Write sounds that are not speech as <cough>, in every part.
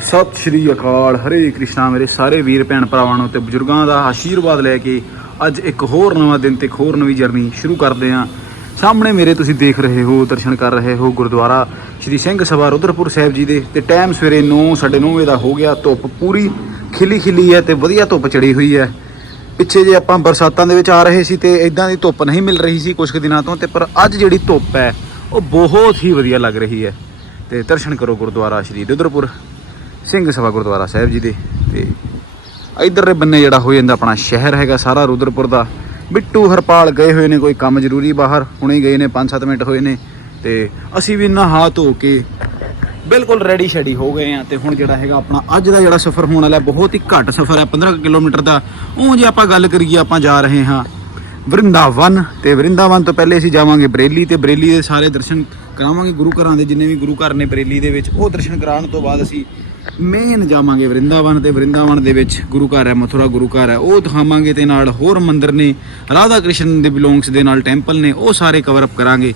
ਸਤਿ ਸ਼੍ਰੀ ਅਕਾਲ। ਹਰੇ ਕ੍ਰਿਸ਼ਨਾ, ਮੇਰੇ ਸਾਰੇ ਵੀਰ, ਭੈਣ ਭਰਾਵਾਂ ਨੂੰ ਤੇ ਬਜ਼ੁਰਗਾਂ ਦਾ ਆਸ਼ੀਰਵਾਦ ਲੈ ਕੇ ਅੱਜ ਇੱਕ ਹੋਰ ਨਵਾਂ ਦਿਨ ਤੇ ਇੱਕ ਹੋਰ ਨਵੀਂ ਜਰਨੀ ਸ਼ੁਰੂ ਕਰਦੇ ਹਾਂ। ਸਾਹਮਣੇ ਮੇਰੇ ਤੁਸੀਂ ਦੇਖ ਰਹੇ ਹੋ, ਦਰਸ਼ਨ ਕਰ ਰਹੇ ਹੋ ਗੁਰਦੁਆਰਾ ਸ਼੍ਰੀ ਸਿੰਘ ਸਭਾ ਰੁਦਰਪੁਰ ਸਾਹਿਬ ਜੀ ਦੇ। ਤੇ ਟਾਈਮ ਸਵੇਰੇ 9 9:30 ਵਜੇ ਦਾ ਹੋ ਗਿਆ। ਧੁੱਪ ਪੂਰੀ ਖਿਲੀ ਖਿਲੀ ਹੈ ਤੇ ਵਧੀਆ ਧੁੱਪ ਚੜੀ ਹੋਈ ਹੈ। ਪਿੱਛੇ ਜੇ ਆਪਾਂ ਬਰਸਾਤਾਂ ਦੇ ਵਿੱਚ ਆ ਰਹੇ ਸੀ ਤੇ ਇਦਾਂ ਦੀ ਧੁੱਪ ਨਹੀਂ ਮਿਲ ਰਹੀ ਸੀ ਕੁਝ ਕੁ ਦਿਨਾਂ ਤੋਂ, ਤੇ ਪਰ ਅੱਜ ਜਿਹੜੀ ਧੁੱਪ ਹੈ, ਉਹ ਬਹੁਤ ਹੀ ਵਧੀਆ ਲੱਗ ਰਹੀ ਹੈ। ਤੇ ਦਰਸ਼ਨ ਕਰੋ ਗੁਰਦੁਆਰਾ ਸ਼੍ਰੀ ਰੁਦਰਪੁਰ। ਸਿੰਘ ਸਭਾ ਗੁਰਦੁਆਰਾ ਸਾਹਿਬ ਜੀ ਦੇ ਤੇ ਇਧਰਲੇ ਬੰਨੇ ਜਿਹੜਾ ਹੋ ਜਾਂਦਾ ਆਪਣਾ ਸ਼ਹਿਰ ਹੈਗਾ ਸਾਰਾ ਰੁਦਰਪੁਰ ਦਾ। ਬਿੱਟੂ ਹਰਪਾਲ ਗਏ ਹੋਏ ਨੇ, ਕੋਈ ਕੰਮ ਜ਼ਰੂਰੀ ਬਾਹਰ, ਹੁਣੇ ਗਏ ਨੇ 5-7 ਮਿੰਟ ਹੋਏ ਨੇ ਤੇ ਅਸੀਂ ਵੀ ਨਹਾ ਧੋ ਕੇ ਬਿਲਕੁਲ ਰੈਡੀ ਸ਼ੈਡੀ ਹੋ ਗਏ ਆ ਤੇ ਹੁਣ ਜਿਹੜਾ ਹੈਗਾ ਆਪਣਾ ਅੱਜ ਦਾ ਜਿਹੜਾ ਸਫ਼ਰ ਹੋਣ ਵਾਲਾ, ਬਹੁਤ ਹੀ ਘੱਟ ਸਫ਼ਰ ਹੈ 15 ਕੁ ਕਿਲੋਮੀਟਰ ਦਾ। ਉਹ ਜੇ ਆਪਾਂ ਗੱਲ ਕਰੀਏ, ਆਪਾਂ ਜਾ ਰਹੇ ਹਾਂ ਵਰਿੰਦਾਵਨ ਤੇ ਵਰਿੰਦਾਵਨ ਤੋਂ ਪਹਿਲੇ ਅਸੀਂ ਜਾਵਾਂਗੇ ਬਰੇਲੀ ਤੇ ਬਰੇਲੀ ਦੇ ਸਾਰੇ ਦਰਸ਼ਨ ਕਰਾਵਾਂਗੇ ਗੁਰੂ ਘਰਾਂ ਦੇ, ਜਿੰਨੇ ਵੀ ਗੁਰੂ ਘਰ ਨੇ ਬਰੇਲੀ ਦੇ ਵਿੱਚ, ਉਹ ਦਰਸ਼ਨ ਕਰਾਉਣ ਤੋਂ ਬਾਅਦ ਅਸੀਂ ਮੇਨ ਜਾਵਾਂਗੇ ਵਰਿੰਦਾਵਨ ਤੇ ਵਰਿੰਦਾਵਨ ਦੇ ਵਿੱਚ ਗੁਰੂ ਘਰ ਹੈ, ਮਥੁਰਾ ਗੁਰੂ ਘਰ ਹੈ। ਉਹ ਦਿਖਾਵਾਂਗੇ ਤੇ ਨਾਲ ਹੋਰ ਮੰਦਿਰ ਨੇ, ਰਾਧਾ ਕ੍ਰਿਸ਼ਨ ਦੇ ਬਿਲੋਂਗਸ ਦੇ ਨਾਲ ਟੈਂਪਲ ਨੇ, ਉਹ ਸਾਰੇ ਕਵਰ ਅਪ ਕਰਾਂਗੇ।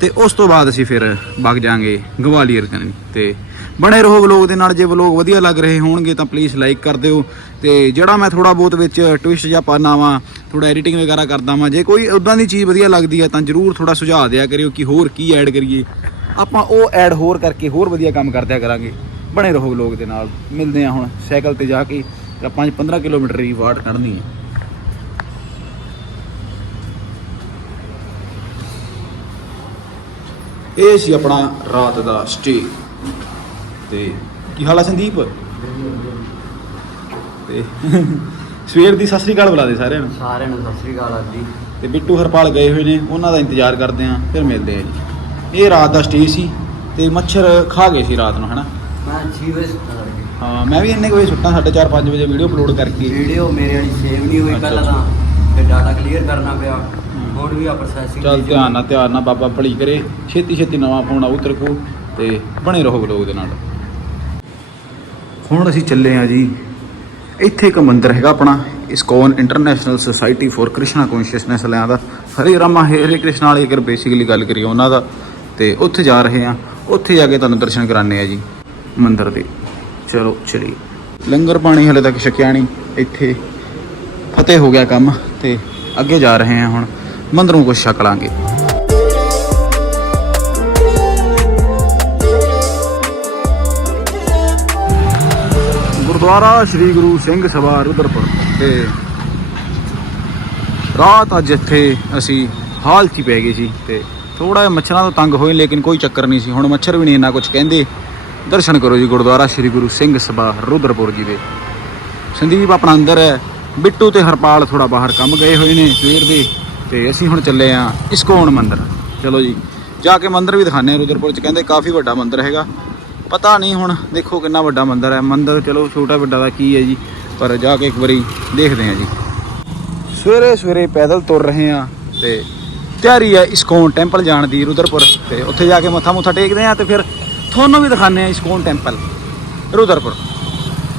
ਤੇ ਉਸ ਤੋਂ ਬਾਅਦ ਅਸੀਂ ਫਿਰ ਵਗ ਜਾਾਂਗੇ ਗਵਾਲੀਅਰ ਕਨੀ ਤੇ। ਬਣੇ ਰਹੋ ਵਲੋਗ ਦੇ ਨਾਲ, ਜੇ ਵਲੋਗ ਵਧੀਆ ਲੱਗ ਰਹੇ ਹੋਣਗੇ ਤਾਂ ਪਲੀਜ਼ ਲਾਈਕ ਕਰ ਦਿਓ। ਤੇ ਜਿਹੜਾ ਮੈਂ ਥੋੜਾ ਬਹੁਤ ਵਿੱਚ ਟਵਿਸਟ ਜਾਂ ਪਾਣਾ ਵਾਂ ਥੋੜਾ ਐਡੀਟਿੰਗ ਵਗੈਰਾ ਕਰਦਾ ਵਾਂ, ਜੇ ਕੋਈ ਉਦਾਂ ਦੀ ਚੀਜ਼ ਵਧੀਆ ਲੱਗਦੀ ਹੈ ਤਾਂ ਜਰੂਰ ਥੋੜਾ ਸੁਝਾਅ ਦਿਆ ਕਰਿਓ ਕਿ ਹੋਰ ਕੀ ਐਡ ਕਰੀਏ। ਆਪਾਂ ਉਹ ਐਡ ਹੋਰ ਕਰਕੇ ਹੋਰ ਵਧੀਆ ਕੰਮ ਕਰਦਿਆ ਕਰਾਂਗੇ। ਬਣੇ ਰਹੋ ਵਲੋਗ ਦੇ ਨਾਲ। ਮਿਲਦੇ ਆ ਹੁਣ ਸਾਈਕਲ ਤੇ ਜਾ ਕੇ ਤੇ ਆਪਾਂ 15 ਕਿਲੋਮੀਟਰ ਦੀ ਵਾਟ ਕੱਢਣੀ ਹੈ। ਇਹ ਸੀ ਆਪਣਾ ਰਾਤ ਦਾ ਸਟੇ ਤੇ ਕੀ ਹਾਲ ਆ ਸੰਦੀਪ? ਤੇ <laughs> ਸਵੇਰ ਦੀ ਸਤਿ ਸ੍ਰੀ ਅਕਾਲ ਬੁਲਾ ਦੇ ਸਾਰਿਆਂ ਨੂੰ। ਸਾਰਿਆਂ ਨੂੰ ਸਤਿ ਸ੍ਰੀ ਅਕਾਲ ਜੀ। ਤੇ ਬਿੱਟੂ ਹਰਪਾਲ ਗਏ ਹੋਏ ਨੇ ਉਹਨਾਂ ਦਾ ਇੰਤਜ਼ਾਰ ਕਰਦੇ ਆਂ ਫਿਰ ਮਿਲਦੇ ਆ ਜੀ। ਇਹ ਰਾਤ ਦਾ ਸਟੇ ਸੀ ਤੇ ਮੱਛਰ ਖਾ ਗਏ ਸੀ ਰਾਤ ਨੂੰ ਹਨਾ? ਮੈਂ 6 ਵਜੇ ਸੁੱਤਾ ਲੜਕੇ ਹਾਂ ਮੈਂ ਵੀ ਇੰਨੇ ਕੁ ਵਜੇ ਸੁੱਟਾਂ 4:30 5 ਵਜੇ ਵੀਡੀਓ ਅਪਲੋਡ ਕਰਕੇ। ਵੀਡੀਓ ਮੇਰੇ ਵਾਲੀ ਸੇਵ ਨਹੀਂ ਹੋਈ ਪਹਿਲਾਂ। ਤਾਂ। ਫਿਰ ਡਾਟਾ ਕਲੀਅਰ ਕਰਨਾ ਪਿਆ। ਹੁਣ ਵੀ ਆ ਪ੍ਰੋਸੈਸਿੰਗ ਚੱਲ ਧਿਆਨ ਨਾਲ ਧਿਆਨ ਨਾਲ ਬਾਬਾ ਭਲੀ ਕਰੇ। ਛੇਤੀ ਛੇਤੀ ਨਵਾਂ ਫੋਨ ਆਊ ਤੇਰੇ ਕੋਲ ਤੇ ਬਣੇ ਰਹੋ ਵਲੋਗ ਦੇ ਨਾਲ। ਹੁਣ ਅਸੀਂ ਚੱਲੇ ਆ ਜੀ। ਇੱਥੇ ਇੱਕ ਮੰਦਿਰ ਹੈਗਾ ਆਪਣਾ ISKCON international society for Krishna consciousness ਵਾਲਿਆਂ ਦਾ। ਹਰੇ ਰਾਮਾ ਹਰੇ ਕ੍ਰਿਸ਼ਨਾ ਵਾਲੇ ਅਗਰ ਬੇਸਿਕਲੀ ਗੱਲ ਕਰੀਏ ਉਹਨਾਂ ਦਾ। ਤੇ ਉੱਥੇ ਜਾ ਰਹੇ ਆ ਉੱਥੇ ਜਾ ਕੇ ਤੁਹਾਨੂੰ ਦਰਸ਼ਨ ਕਰਾਣੇ ਆ ਜੀ। ਮੰਦਿਰ ਦੇ। ਚਲੋ ਚਲੀ ਲੰਗਰ ਪਾਣੀ ਹਲੇ ਤੱਕ ਛਕਿਆ ਨਹੀਂ। ਇੱਥੇ ਫਤਿਹ ਹੋ ਗਿਆ ਕੰਮ ਤੇ ਅੱਗੇ ਜਾ ਰਹੇ ਆ ਹੁਣ। ਮੰਦਰੋਂ ਕੁਛ ਛਕ ਲਾਂਗੇ। ਗੁਰਦੁਆਰਾ ਸ੍ਰੀ ਗੁਰੂ ਸਿੰਘ ਸਭਾ ਰੁਦਰਪੁਰ ਤੇ ਰਾਤ ਅੱਜ ਇੱਥੇ ਅਸੀਂ ਹਾਲ 'ਚ ਹੀ ਪੈ ਗਏ ਸੀ ਤੇ ਥੋੜਾ ਮੱਛਰਾਂ ਤੋਂ ਤੰਗ ਹੋਏ ਲੇਕਿਨ ਕੋਈ ਚੱਕਰ ਨਹੀਂ ਸੀ। ਹੁਣ ਮੱਛਰ ਵੀ ਨਹੀਂ ਇੰਨਾ ਕੁਝ ਕਹਿੰਦੇ। ਦਰਸ਼ਨ ਕਰੋ ਜੀ ਗੁਰਦੁਆਰਾ ਸ੍ਰੀ ਗੁਰੂ ਸਿੰਘ ਸਭਾ, ਰੁਦਰਪੁਰ ਜੀ ਦੇ। ਸੰਦੀਪ ਆਪਣਾ ਅੰਦਰ ਹੈ, ਬਿੱਟੂ ਤੇ ਹਰਪਾਲ ਥੋੜਾ ਬਾਹਰ ਕੰਮ ਗਏ ਹੋਏ ਨੇ ਸਵੇਰ ਦੇ, ਤੇ ਅਸੀਂ ਹੁਣ ਚੱਲੇ ਆਂ ਇਸਕੋਣ ਮੰਦਿਰ। ਚਲੋ ਜੀ, ਜਾ ਕੇ ਮੰਦਿਰ ਵੀ ਦਿਖਾਣੇ ਆ ਰੁਦਰਪੁਰ ਚ ਕਹਿੰਦੇ ਕਾਫੀ ਵੱਡਾ ਮੰਦਿਰ ਹੈਗਾ। ਪਤਾ ਨਹੀਂ ਹੁਣ, ਦੇਖੋ ਕਿੰਨਾ ਵੱਡਾ ਮੰਦਿਰ ਹੈ। ਮੰਦਿਰ ਚਲੋ ਛੋਟਾ ਵੱਡਾ ਦਾ ਕੀ ਹੈ ਜੀ, ਪਰ ਜਾ ਕੇ ਇੱਕ ਵਾਰੀ ਦੇਖਦੇ ਆਂ ਜੀ। ਸਵੇਰੇ ਸਵੇਰੇ ਪੈਦਲ ਤੁਰ ਰਹੇ ਆਂ ਤੇ ਤਿਆਰੀ ਹੈ ਇਸਕੋਨ ਟੈਂਪਲ ਜਾਣ ਦੀ ਰੁਦਰਪੁਰ, ਤੇ ਉੱਥੇ ਜਾ ਕੇ ਮੱਥਾ ਮੁੱਥਾ ਟੇਕਦੇ ਆਂ ਤੇ ਫਿਰ ਤੁਹਾਨੂੰ ਵੀ ਦਿਖਾਣੇ ਆ ਇਸਕੋਨ ਟੈਂਪਲ ਰੁਦਰਪੁਰ।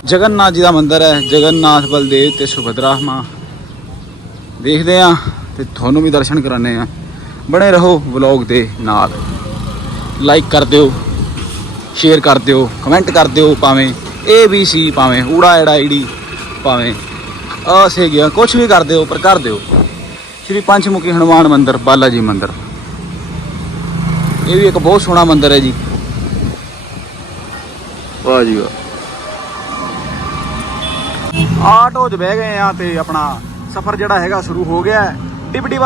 ਜਗਨਨਾਥ ਜੀ ਦਾ ਮੰਦਿਰ ਹੈ, ਜਗਨਨਾਥ ਬਲਦੇਵ ਤੇ ਸੁਭਦਰਾ ਮਾਂ ਦੇਖਦੇ ਆਂ ਤੇ ਤੁਹਾਨੂੰ ਵੀ ਦਰਸ਼ਨ ਕਰਾਣੇ ਆ ਬਣੇ ਰਹੋ ਵਲੌਗ ਦੇ ਨਾਲ। ਲਾਈਕ ਕਰ ਦਿਓ ਸ਼ੇਅਰ ਕਰ ਦਿਓ ਕਮੈਂਟ ਕਰ ਦਿਓ ਭਾਵੇਂ ਏ ਬੀ ਸੀ ਭਾਵੇਂ ਊੜਾ ਐੜਾ ਈੜੀ ਭਾਵੇਂ ਆ ਸੇ ਗਿਆ ਕੁਝ ਵੀ ਕਰ ਦਿਓ, ਪਰ ਕਰ ਦਿਓ। ਸ਼੍ਰੀ ਪੰਚਮੁਖੀ ਹਨੂਮਾਨ ਮੰਦਿਰ ਬਾਲਾ ਜੀ ਮੰਦਿਰ। ਇਹ ਵੀ ਇੱਕ ਬਹੁਤ ਸੋਹਣਾ ਮੰਦਿਰ ਹੈ ਜੀ। ਵਾਹ ਜੀ ਵਾਹ ਆਟੋ 'ਚ ਬਹਿ ਗਏ ਆ ਤੇ ਆਪਣਾ ਸਫ਼ਰ ਜਿਹੜਾ ਹੈਗਾ ਸ਼ੁਰੂ ਹੋ ਗਿਆ ਹੈ।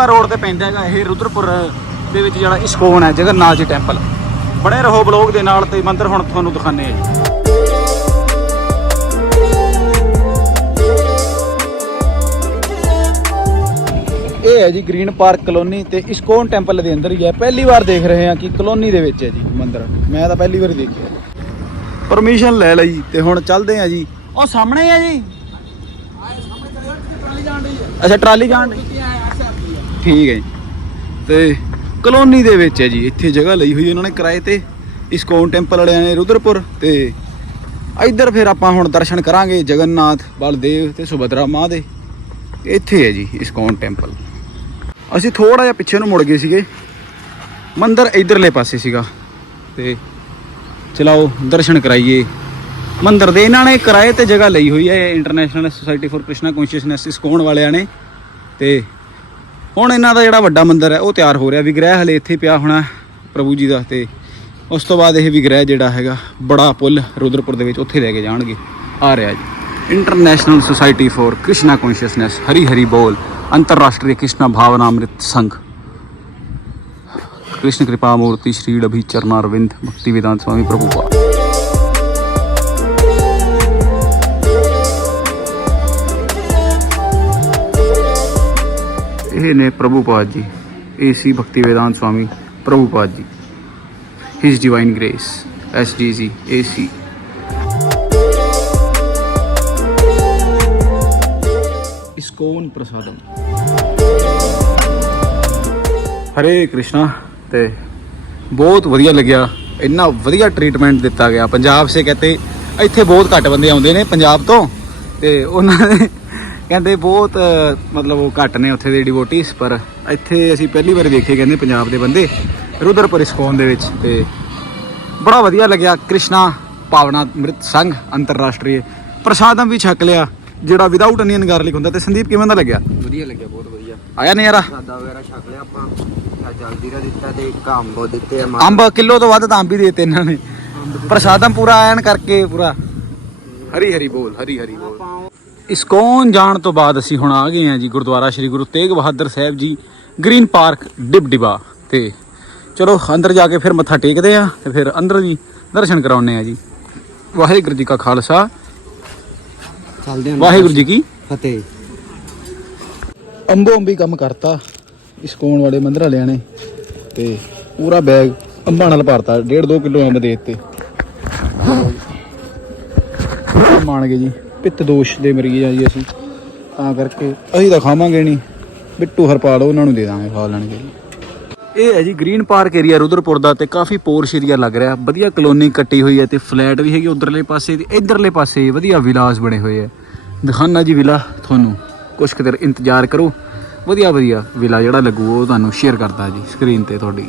ਰੋਡ ਤੇ ਪੈਂਦਾ ਹੈਗਾ ਇਹ ਰੁਦਰਪੁਰ ਦੇ ਵਿੱਚ ਜਿਹੜਾ ਇਸਕੋਨ ਹੈ ਜਗਨਨਾਥ ਜੀ ਟੈਂਪਲ। ਬਣੇ ਰਹੋ ਬਲੌਗ ਦੇ ਨਾਲ ਤੇ ਮੰਦਿਰ ਹੁਣ ਤੁਹਾਨੂੰ ਦਿਖਾਣੇ ਆ ਜੀ। ਇਹ ਹੈ ਜੀ ਗ੍ਰੀਨ ਪਾਰਕ ਕਲੋਨੀ ਤੇ ਇਸਕੋਨ ਟੈਂਪਲ ਦੇ ਅੰਦਰ ਹੀ ਹੈ। ਪਹਿਲੀ ਵਾਰ ਦੇਖ ਰਹੇ ਹਾਂ ਕਿ ਕਲੋਨੀ ਦੇ ਵਿੱਚ ਹੈ ਜੀ ਮੰਦਿਰ। ਮੈਂ ਤਾਂ ਪਹਿਲੀ ਵਾਰ ਦੇਖਿਆ। ਪਰਮਿਸ਼ਨ ਲੈ ਲਈ ਤੇ ਹੁਣ ਚੱਲਦੇ ਆ ਜੀ। ਉਹ ਸਾਹਮਣੇ ਆ ਜੀ। ਅੱਛਾ ਟਰਾਲੀ ਜਾਣ ਡਈ? ਠੀਕ ਹੈ ਜੀ। ਤੇ ਕਲੋਨੀ ਦੇ ਵਿੱਚ ਹੈ ਜੀ ਇੱਥੇ ਜਗ੍ਹਾ ਲਈ ਹੋਈ ਉਹਨਾਂ ਨੇ ਕਿਰਾਏ ਤੇ ਇਸਕੋਨ ਟੈਂਪਲ ਵਾਲਿਆਂ ਨੇ ਰੁਦਰਪੁਰ ਤੇ ਇੱਧਰ ਫਿਰ ਆਪਾਂ ਹੁਣ ਦਰਸ਼ਨ ਕਰਾਂਗੇ ਜਗਨਨਾਥ ਬਲਦੇਵ ਤੇ ਸੁਭਦਰਾ ਮਾਂ ਦੇ। ਇੱਥੇ ਹੈ ਜੀ ਇਸਕੋਨ ਟੈਂਪਲ। ਅਸੀਂ ਥੋੜਾ ਜਿਹਾ ਪਿੱਛੇ ਨੂੰ ਮੁੜ ਗਏ ਸੀਗੇ। ਮੰਦਿਰ ਇਧਰਲੇ ਪਾਸੇ ਸੀਗਾ। ਤੇ ਚਲਾਓ, ਦਰਸ਼ਨ ਕਰਾਈਏ। ਮੰਦਿਰ ਦੇ ਇਹਨਾਂ ਨੇ ਕਿਰਾਏ ਤੇ ਜਗ੍ਹਾ ਲਈ ਹੋਈ ਹੈ international society for Krishna consciousness ISKCON ਵਾਲਿਆਂ ਨੇ। ਤੇ ਹੁਣ ਇਹਨਾਂ ਦਾ ਜਿਹੜਾ ਵੱਡਾ ਮੰਦਿਰ ਹੈ, ਉਹ ਤਿਆਰ ਹੋ ਰਿਹਾ। ਵਿਗ੍ਰਹਿ ਹਲੇ ਇੱਥੇ ਪਿਆ ਹੋਣਾ ਪ੍ਰਭੂ ਜੀ ਦਾ ਤੇ ਉਸ ਤੋਂ ਬਾਅਦ ਇਹ ਵਿਗ੍ਰਹਿ ਜਿਹੜਾ ਹੈਗਾ, ਬੜਾ ਪੁੱਲ ਰੁਦਰਪੁਰ ਦੇ ਵਿੱਚ ਉੱਥੇ ਲੈ ਕੇ ਜਾਣਗੇ। ਆ ਰਿਹਾ ਜੀ। International society for Krishna consciousness Hari Hari ਬੋਲ, ਅੰਤਰਰਾਸ਼ਟਰੀ ਕ੍ਰਿਸ਼ਨਾ ਭਾਵਨਾ ਅੰਮ੍ਰਿਤ ਸੰਘ। कृष्ण कृपा मूर्ति श्री डभी चरणारविंद भक्ति वेदांत स्वामी प्रभुपाद। ये ने Prabhupada ji A C Bhakti Vedanta Swami Prabhupada ji his divine grace S D G A C prasadam. Hare Krishna. ਤੇ ਬਹੁਤ ਵਧੀਆ ਲੱਗਿਆ। ਇੰਨਾ ਵਧੀਆ ਟ੍ਰੀਟਮੈਂਟ ਦਿੱਤਾ ਗਿਆ। ਪੰਜਾਬ ਸੇ ਕਹਤੇ ਇੱਥੇ ਬਹੁਤ ਘੱਟ ਬੰਦੇ ਆਉਂਦੇ ਨੇ ਪੰਜਾਬ ਤੋਂ। ਤੇ ਉਹਨਾਂ ਨੇ ਕਹਿੰਦੇ ਬਹੁਤ ਮਤਲਬ ਉਹ ਘੱਟ ਨੇ ਉੱਥੇ ਦੇ ਡਿਵੋਟੀਸ ਪਰ ਇੱਥੇ ਅਸੀਂ ਪਹਿਲੀ ਵਾਰ ਦੇਖੇ ਕਹਿੰਦੇ ਪੰਜਾਬ ਦੇ ਬੰਦੇ ਰੁਦਰਪੁਰ ਇਸਕੋਨ ਦੇ ਵਿੱਚ। ਤੇ ਬੜਾ ਵਧੀਆ ਲੱਗਿਆ। ਕ੍ਰਿਸ਼ਨਾ ਭਾਵਨਾ ਅੰਮ੍ਰਿਤ ਸੰਘ ਅੰਤਰਰਾਸ਼ਟਰੀ ਪ੍ਰਸ਼ਾਦਮ ਵੀ ਛਕ ਲਿਆ ਜਿਹੜਾ ਵਿਦਆਊਟ ਅਨੀਅਨ ਗਾਰਲਿਕ ਹੁੰਦਾ ਤੇ ਸੰਦੀਪ ਕਿਵੇਂ ਦਾ ਲੱਗਿਆ? ਵਧੀਆ ਲੱਗਿਆ ਬਹੁਤ ਵਧੀਆ। ਆਇਆ ਨਜ਼ਾਰਾ? ਸਾਦਾ ਵਗੈਰਾ ਛਕ ਲਿਆ ਆਪਾਂ। ਆ ਜਲਦੀ ਦਾ ਦਿੱਤਾ ਤੇ ਇੱਕ ਅੰਬ ਦਿੱਤੇ ਆ ਅੰਬ ਕਿਲੋ ਤੋਂ ਵੱਧ ਤਾਂ ਅੰਬ ਹੀ ਦੇ ਦਿੱਤੇ ਇਹਨਾਂ ਨੇ। ਪ੍ਰਸ਼ਾਦਮ ਪੂਰਾ ਐਨ ਕਰਕੇ ਪੂਰਾ। ਹਰੀ ਹਰੀ ਬੋਲ ਹਰੀ ਹਰੀ ਬੋਲ। ਇਸਕੋਨ ਜਾਣ ਤੋਂ ਬਾਅਦ ਅਸੀਂ ਹੁਣ ਆ ਗਏ ਹਾਂ ਜੀ ਗੁਰਦੁਆਰਾ ਸ੍ਰੀ ਗੁਰੂ ਤੇਗ ਬਹਾਦਰ ਸਾਹਿਬ ਜੀ ਗ੍ਰੀਨ ਪਾਰਕ ਡਿਬਡਿਬਾ ਤੇ ਚਲੋ ਅੰਦਰ ਜਾ ਕੇ ਫਿਰ ਮੱਥਾ ਟੇਕਦੇ ਆ ਤੇ ਫਿਰ ਅੰਦਰ ਜੀ ਦਰਸ਼ਨ ਕਰਾਉਣੇ ਆ ਜੀ। ਵਾਹਿਗੁਰੂ ਜੀ ਕਾ ਖਾਲਸਾ। ਚੱਲਦੇ ਵਾਹਿਗੁਰੂ ਜੀ ਕੀ ਫਤਿਹ। ਅੰਬੋ ਅੰਬੀ ਕੰਮ ਕਰਤਾ। ਇਸਕੋਨ ਵਾਲੇ ਮੰਦਰ ਵਾਲਿਆਂ ਨੇ ਤੇ ਪੂਰਾ ਬੈਗ ਅੰਬਾਂ ਨਾਲ ਭਰਤਾ 1.5 2 ਕਿਲੋ ਅੰਬ ਦੇ ਦਿੱਤੇ। ਮਾਣ ਗਏ ਜੀ, ਪਿੱਤ ਦੋਸ਼ ਦੇ ਮਰੀਜ਼ ਆ ਜੀ ਅਸੀਂ। ਤਾਂ ਕਰਕੇ ਅਸੀਂ ਤਾਂ ਖਾਵਾਂਗੇ ਨਹੀਂ। ਬਿੱਟੂ ਹਰਪਾਲ ਉਹਨਾਂ ਨੂੰ ਦੇ ਦਾਂਗੇ, ਖਾ ਲੈਣਗੇ ਜੀ। ਇਹ ਹੈ ਜੀ ਗ੍ਰੀਨ ਪਾਰਕ ਏਰੀਆ ਰੁਦਰਪੁਰ ਦਾ ਤੇ ਕਾਫੀ ਪੋਰਸ਼ ਏਰੀਆ ਲੱਗ ਰਿਹਾ। ਵਧੀਆ ਕਲੋਨੀ ਕੱਟੀ ਹੋਈ ਹੈ ਤੇ ਫਲੈਟ ਵੀ ਹੈਗੀ ਉਧਰਲੇ ਪਾਸੇ ਤੇ ਇਧਰਲੇ ਪਾਸੇ ਵਧੀਆ ਵਿਲਾਸ ਬਣੇ ਹੋਏ ਹੈ। ਦਿਖਾਨਾ ਜੀ ਵਿਲਾ ਤੁਹਾਨੂੰ। ਕੁਛ ਕੁ ਦੇਰ ਇੰਤਜ਼ਾਰ ਕਰੋ। ਵਧੀਆ ਵਧੀਆ ਵਿਲਾ ਜਿਹੜਾ ਲੱਗੂ, ਉਹ ਤੁਹਾਨੂੰ ਸ਼ੇਅਰ ਕਰਦਾ ਜੀ ਸਕਰੀਨ ਤੇ ਤੁਹਾਡੀ।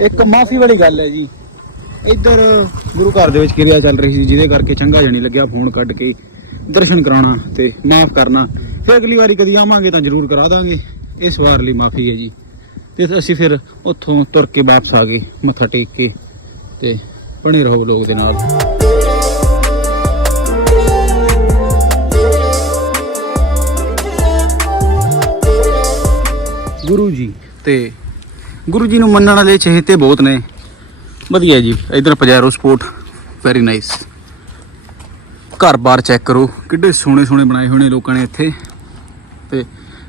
ਇੱਕ ਮਾਫੀ ਵਾਲੀ ਗੱਲ ਹੈ ਜੀ। ਇੱਧਰ ਗੁਰੂ ਘਰ ਦੇ ਵਿੱਚ ਕਿਰਿਆ ਚੱਲ ਰਹੀ ਸੀ, ਜਿਹਦੇ ਕਰਕੇ ਚੰਗਾ ਜਣੀ ਲੱਗਿਆ, ਫੋਨ ਕੱਢ ਕੇ ਦਰਸ਼ਨ ਕਰਾਉਣਾ ਤੇ ਮਾਫ ਕਰਨਾ। ਫਿਰ ਅਗਲੀ ਵਾਰੀ ਕਦੀ ਆਵਾਂਗੇ ਤਾਂ ਜ਼ਰੂਰ ਕਰਾ ਦਾਂਗੇ। ਇਸ ਵਾਰ ਲਈ ਮਾਫੀ ਹੈ ਜੀ। ਤੇ ਅਸੀਂ ਫਿਰ ਉੱਥੋਂ ਤੁਰ ਕੇ ਵਾਪਸ ਆ ਗਏ, ਮੱਥਾ ਟੇਕ ਕੇ ਤੇ ਬਣੇ ਰਹੋ ਲੋਕ ਦੇ ਨਾਲ। ਗੁਰੂ ਜੀ। ਤੇ ਗੁਰੂ ਜੀ ਨੂੰ ਮੰਨਣ ਵਾਲੇ ਚਹੇਤੇ ਬਹੁਤ ਨੇ। ਵਧੀਆ ਜੀ, ਇਧਰ ਪਜੈਰੋ ਸਪੋਰਟ ਵੈਰੀ ਨਾਈਸ ਘਰ-ਬਾਰ ਚੈੱਕ ਕਰੋ, ਕਿੱਡੇ ਸੋਹਣੇ ਸੋਹਣੇ ਬਣਾਏ ਹੋਏ ਨੇ ਲੋਕਾਂ ਨੇ ਇੱਥੇ। ਤੇ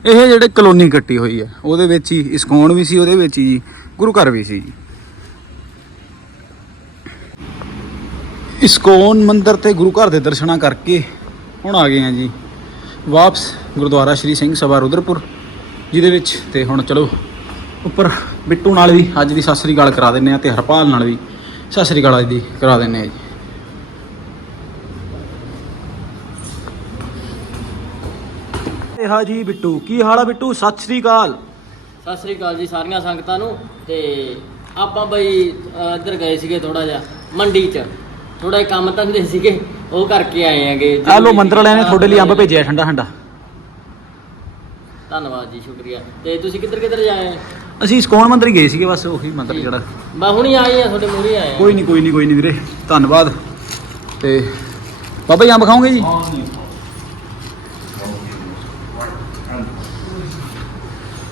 ਇਹ ਜਿਹੜੇ ਕਲੋਨੀ ਕੱਟੀ ਹੋਈ ਹੈ, ਉਹਦੇ ਵਿੱਚ ਹੀ ਇਸਕੌਣ ਵੀ ਸੀ, ਉਹਦੇ ਵਿੱਚ ਹੀ ਜੀ ਗੁਰੂ ਘਰ ਵੀ ਸੀ ਜੀ। ਇਸਕੌਣ ਮੰਦਿਰ ਤੇ ਗੁਰੂ ਘਰ ਦੇ ਦਰਸ਼ਨਾਂ ਕਰਕੇ ਹੁਣ ਆ ਗਏ ਆ ਜੀ। ਵਾਪਸ ਗੁਰਦੁਆਰਾ ਸ਼੍ਰੀ ਸਿੰਘ ਸਭਾ ਰੁਦਰਪੁਰ। ਜਿਹਦੇ ਵਿੱਚ ਤੇ ਹੁਣ ਚਲੋ ਉੱਪਰ ਬਿੱਟੂ ਨਾਲ ਵੀ ਅੱਜ ਦੀ ਸਤਿ ਸ੍ਰੀ ਅਕਾਲ ਕਰਾ ਦਿੰਨੇ ਆ ਤੇ ਹਰਪਾਲ ਨਾਲ ਵੀ ਸਤਿ ਸ੍ਰੀ ਅਕਾਲ ਅੱਜ ਦੀ ਕਰਾ ਦਿੰਨੇ ਆ ਜੀ। ਇਹ ਹਾਂ ਜੀ ਬਿੱਟੂ ਕੀ ਹਾਲ ਆ ਬਿੱਟੂ? ਸਤਿ ਸ੍ਰੀ ਅਕਾਲ। ਸਤਿ ਸ੍ਰੀ ਅਕਾਲ ਜੀ ਸਾਰੀਆਂ ਸੰਗਤਾਂ ਨੂੰ ਤੇ ਆਪਾਂ ਬਈ ਇੱਧਰ ਗਏ ਸੀਗੇ ਥੋੜਾ ਜਿਹਾ ਮੰਡੀ 'ਚ। ਥੋੜਾ ਜਿਹਾ ਕੰਮ ਧੰਦੇ ਸੀਗੇ ਉਹ ਕਰਕੇ ਆਏ ਆਂਗੇ ਆ ਲੋ ਮੰਦਰ ਵਾਲਿਆਂ ਨੇ ਤੁਹਾਡੇ ਲਈ ਅੰਬ ਭੇਜਿਆ ਠੰਡਾ ਠੰਡਾ ਧੰਨਵਾਦ ਜੀ ਸ਼ੁਕਰੀਆ। ਤੇ ਤੁਸੀਂ ਕਿੱਧਰ ਕਿੱਧਰ ਜਾਏ? ਅਸੀਂ ਇਸਕੌਣ ਮੰਦਰ ਹੀ ਗਏ ਸੀਗੇ ਬਸ ਉਹੀ ਮੰਦਰ ਜਿਹੜਾ। ਬਾ ਹੁਣੀ ਆਏ ਆ ਤੁਹਾਡੇ ਮੂਹਰੇ ਆਏ ਆ। ਕੋਈ ਨਹੀਂ ਕੋਈ ਨਹੀਂ ਕੋਈ ਨਹੀਂ ਵੀਰੇ। ਧੰਨਵਾਦ। ਤੇ ਬਾਬਾ ਜੀ ਅੰਬ ਖਾਓਗੇ ਜੀ?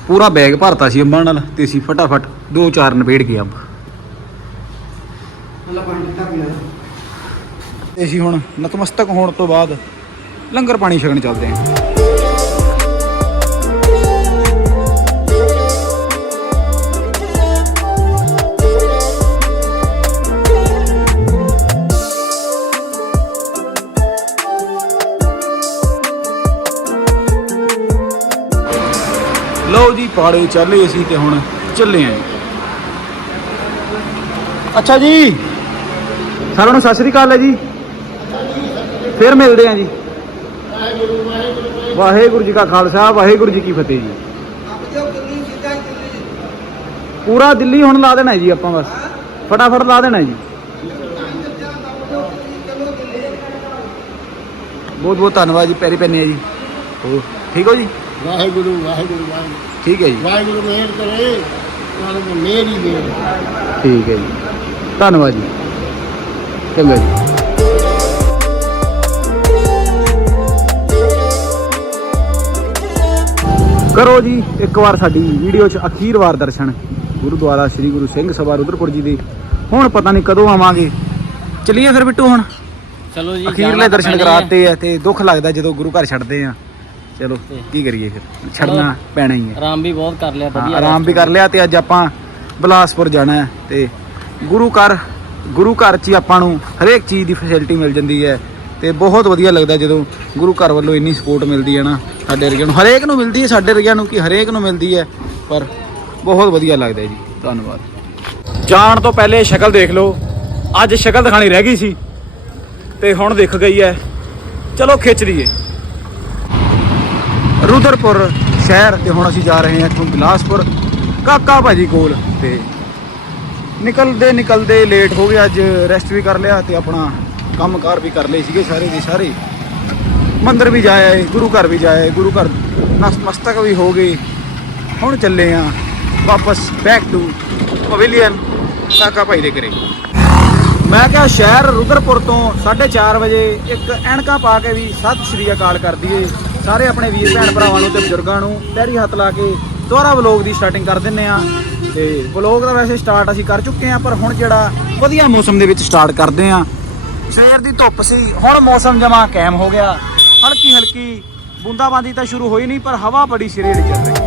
ਪੂਰਾ ਬੈਗ ਭਰਤਾ ਸੀ ਅੰਬਾਂ ਨਾਲ ਤੇ ਅਸੀਂ ਫਟਾਫਟ ਦੋ ਚਾਰ ਨਵੇੜ ਗਏ ਅੰਬ। ਤੇ ਅਸੀਂ ਹੁਣ ਨਤਮਸਤਕ ਹੋਣ ਤੋਂ ਬਾਅਦ ਲੰਗਰ ਪਾਣੀ ਛਕਣ ਚੱਲਦੇ ਹਾਂ। ਪਾੜੇ ਚੱਲੇ ਅਸੀਂ ਤੇ ਹੁਣ ਚੱਲੇ ਆਂ ਅੱਛਾ ਜੀ। ਸਾਰਿਆਂ ਨੂੰ ਸਤਿ ਸ੍ਰੀ ਅਕਾਲ ਹੈ ਜੀ। ਫਿਰ ਮਿਲਦੇ ਆਂ ਜੀ। ਵਾਹਿਗੁਰੂ ਜੀ ਕਾ ਖਾਲਸਾ ਵਾਹਿਗੁਰੂ ਜੀ ਕੀ ਫਤਿਹ ਜੀ। ਪੂਰਾ ਦਿੱਲੀ ਹੁਣ ਲਾ ਦੇਣਾ ਹੈ ਜੀ ਆਪਾਂ ਬਸ। ਫਟਾਫਟ ਲਾ ਦੇਣਾ ਹੈ ਜੀ। ਬਹੁਤ ਬਹੁਤ ਧੰਨਵਾਦ ਜੀ ਪੈਰੀ ਪੈਨੇ ਆ ਜੀ। ਹੋਰ ਠੀਕ ਹੋ ਜੀ? ਵਾਹਿਗੁਰੂ ਵਾਹਿਗੁਰੂ ਵਾਹਿਗੁਰੂ। ਠੀਕ ਹੈ ਜੀ। ਵਾਹਿਗੁਰੂ ਮਿਹਰ ਕਰੇ ਨਾਲ ਮੇਰੀ ਮਿਹਰ ਠੀਕ ਹੈ ਜੀ। ਧੰਨਵਾਦ ਜੀ। ਚੰਗਾ ਜੀ। ਕਰੋ ਜੀ ਇੱਕ ਵਾਰ ਸਾਡੀ ਵੀਡੀਓ 'ਚ ਅਖੀਰ ਵਾਰ ਦਰਸ਼ਨ। ਗੁਰਦੁਆਰਾ ਸ੍ਰੀ ਗੁਰੂ ਸਿੰਘ ਸਭਾ ਰੁਦਰਪੁਰ ਜੀ ਦੇ। ਹੁਣ ਪਤਾ ਨਹੀਂ ਕਦੋਂ ਆਵਾਂਗੇ। ਚਲਿਏ ਫਿਰ ਬਿੱਟੂ ਹੁਣ। ਚਲੋ ਜੀ ਅਖੀਰਲੇ ਦਰਸ਼ਨ ਕਰਾਤੇ ਆ ਤੇ ਦੁੱਖ ਲੱਗਦਾ ਜਦੋਂ ਗੁਰੂ ਘਰ ਛੱਡਦੇ ਆ। ਚਲੋ ਕੀ ਕਰੀਏ ਫਿਰ? ਛੱਡਣਾ। ਪੈਣਾ ਹੀ ਹੈ। ਆਰਾਮ ਵੀ ਬਹੁਤ ਕਰ ਲਿਆ ਵਧੀਆ ਆਰਾਮ ਵੀ ਕਰ ਲਿਆ ਤੇ ਅੱਜ ਆਪਾਂ ਬਲਾਸਪੁਰ ਜਾਣਾ ਹੈ ਤੇ ਗੁਰੂ ਘਰ ਗੁਰੂ ਘਰ 'ਚ ਹੀ ਆਪਾਂ ਨੂੰ ਹਰੇਕ ਚੀਜ਼ ਦੀ ਫੈਸਿਲਿਟੀ ਮਿਲ ਜਾਂਦੀ ਹੈ ਤੇ ਬਹੁਤ ਵਧੀਆ ਲੱਗਦਾ ਜਦੋਂ ਗੁਰੂ ਘਰ ਵੱਲੋਂ ਇੰਨੀ ਸਪੋਰਟ ਮਿਲਦੀ ਹੈ ਨਾ ਸਾਡੇ ਵਰਗਿਆਂ ਨੂੰ। ਹਰੇਕ ਨੂੰ ਮਿਲਦੀ ਹੈ ਸਾਡੇ ਵਰਗਿਆਂ ਨੂੰ ਕਿ ਹਰੇਕ ਨੂੰ ਮਿਲਦੀ ਹੈ ਪਰ ਬਹੁਤ ਵਧੀਆ ਲੱਗਦਾ ਜੀ। ਧੰਨਵਾਦ। ਜਾਣ ਤੋਂ ਪਹਿਲੇ ਸ਼ਕਲ ਦੇਖ ਲਓ। ਅੱਜ ਸ਼ਕਲ ਦਿਖਾਣੀ ਰਹਿ ਗਈ ਸੀ ਤੇ ਹੁਣ ਦਿਖ ਗਈ ਹੈ। ਚਲੋ ਖਿੱਚ ਲਈਏ। ਰੁਦਰਪੁਰ ਸ਼ਹਿਰ ਤੇ ਹੁਣ ਅਸੀਂ ਜਾ ਰਹੇ ਹਾਂ ਇੱਥੋਂ ਬਿਲਾਸਪੁਰ, ਕਾਕਾ ਭਾਜੀ ਕੋਲ ਤੇ ਨਿਕਲਦੇ ਨਿਕਲਦੇ ਲੇਟ ਹੋ ਗਏ ਅੱਜ ਰੈਸਟ ਵੀ ਕਰ ਲਿਆ ਤੇ ਆਪਣਾ ਕੰਮਕਾਰ ਵੀ ਕਰ ਲਏ ਸੀਗੇ ਸਾਰੇ ਦੇ ਸਾਰੇ। ਮੰਦਰ ਵੀ ਜਾਏ ਗੁਰੂ ਘਰ ਵੀ ਜਾਏ ਗੁਰੂ ਘਰ ਨਸਮਸਤਕ ਵੀ ਹੋ ਗਏ। ਹੁਣ ਚੱਲੇ ਆ ਵਾਪਸ ਬੈਕ ਟੂ ਪਵੇਲੀਅਨ ਕਾਕਾ ਭਾਈ ਦੇ ਘਰੇ। ਮੈਂ ਕਿਹਾ ਸ਼ਹਿਰ ਰੁਦਰਪੁਰ ਤੋਂ 4:30 ਵਜੇ ਇੱਕ ਐਨਕਾ ਪਾ ਕੇ ਵੀ ਸਤਿ ਸ਼੍ਰੀ ਅਕਾਲ ਕਰ ਦਈਏ। ਸਾਰੇ ਆਪਣੇ ਵੀਰ ਭੈਣ ਭਰਾਵਾਂ ਨੂੰ ਤੇ ਬਜ਼ੁਰਗਾਂ ਨੂੰ ਪੈਰੀ ਹੱਥ ਲਾ ਕੇ ਦੁਬਾਰਾ ਵਲੋਗ ਦੀ ਸਟਾਰਟਿੰਗ ਕਰ ਦਿੰਨੇ ਆ ਤੇ ਵਲੋਗ ਦਾ ਵੈਸੇ ਸਟਾਰਟ ਅਸੀਂ ਕਰ ਚੁੱਕੇ ਆ ਪਰ ਹੁਣ ਜਿਹੜਾ ਵਧੀਆ ਮੌਸਮ ਦੇ ਵਿੱਚ ਸਟਾਰਟ ਕਰਦੇ ਆ ਸਵੇਰ ਦੀ ਧੁੱਪ ਸੀ, ਹੁਣ ਮੌਸਮ ਜਮਾ ਕਾਇਮ ਹੋ ਗਿਆ। ਹਲਕੀ ਹਲਕੀ ਬੂੰਦਾਬਾਂਦੀ ਤਾਂ ਸ਼ੁਰੂ ਹੋਈ ਨਹੀਂ, ਪਰ ਹਵਾ ਬੜੀ ਸਿਰੇ ਦੀ ਚੱਲ ਰਹੀ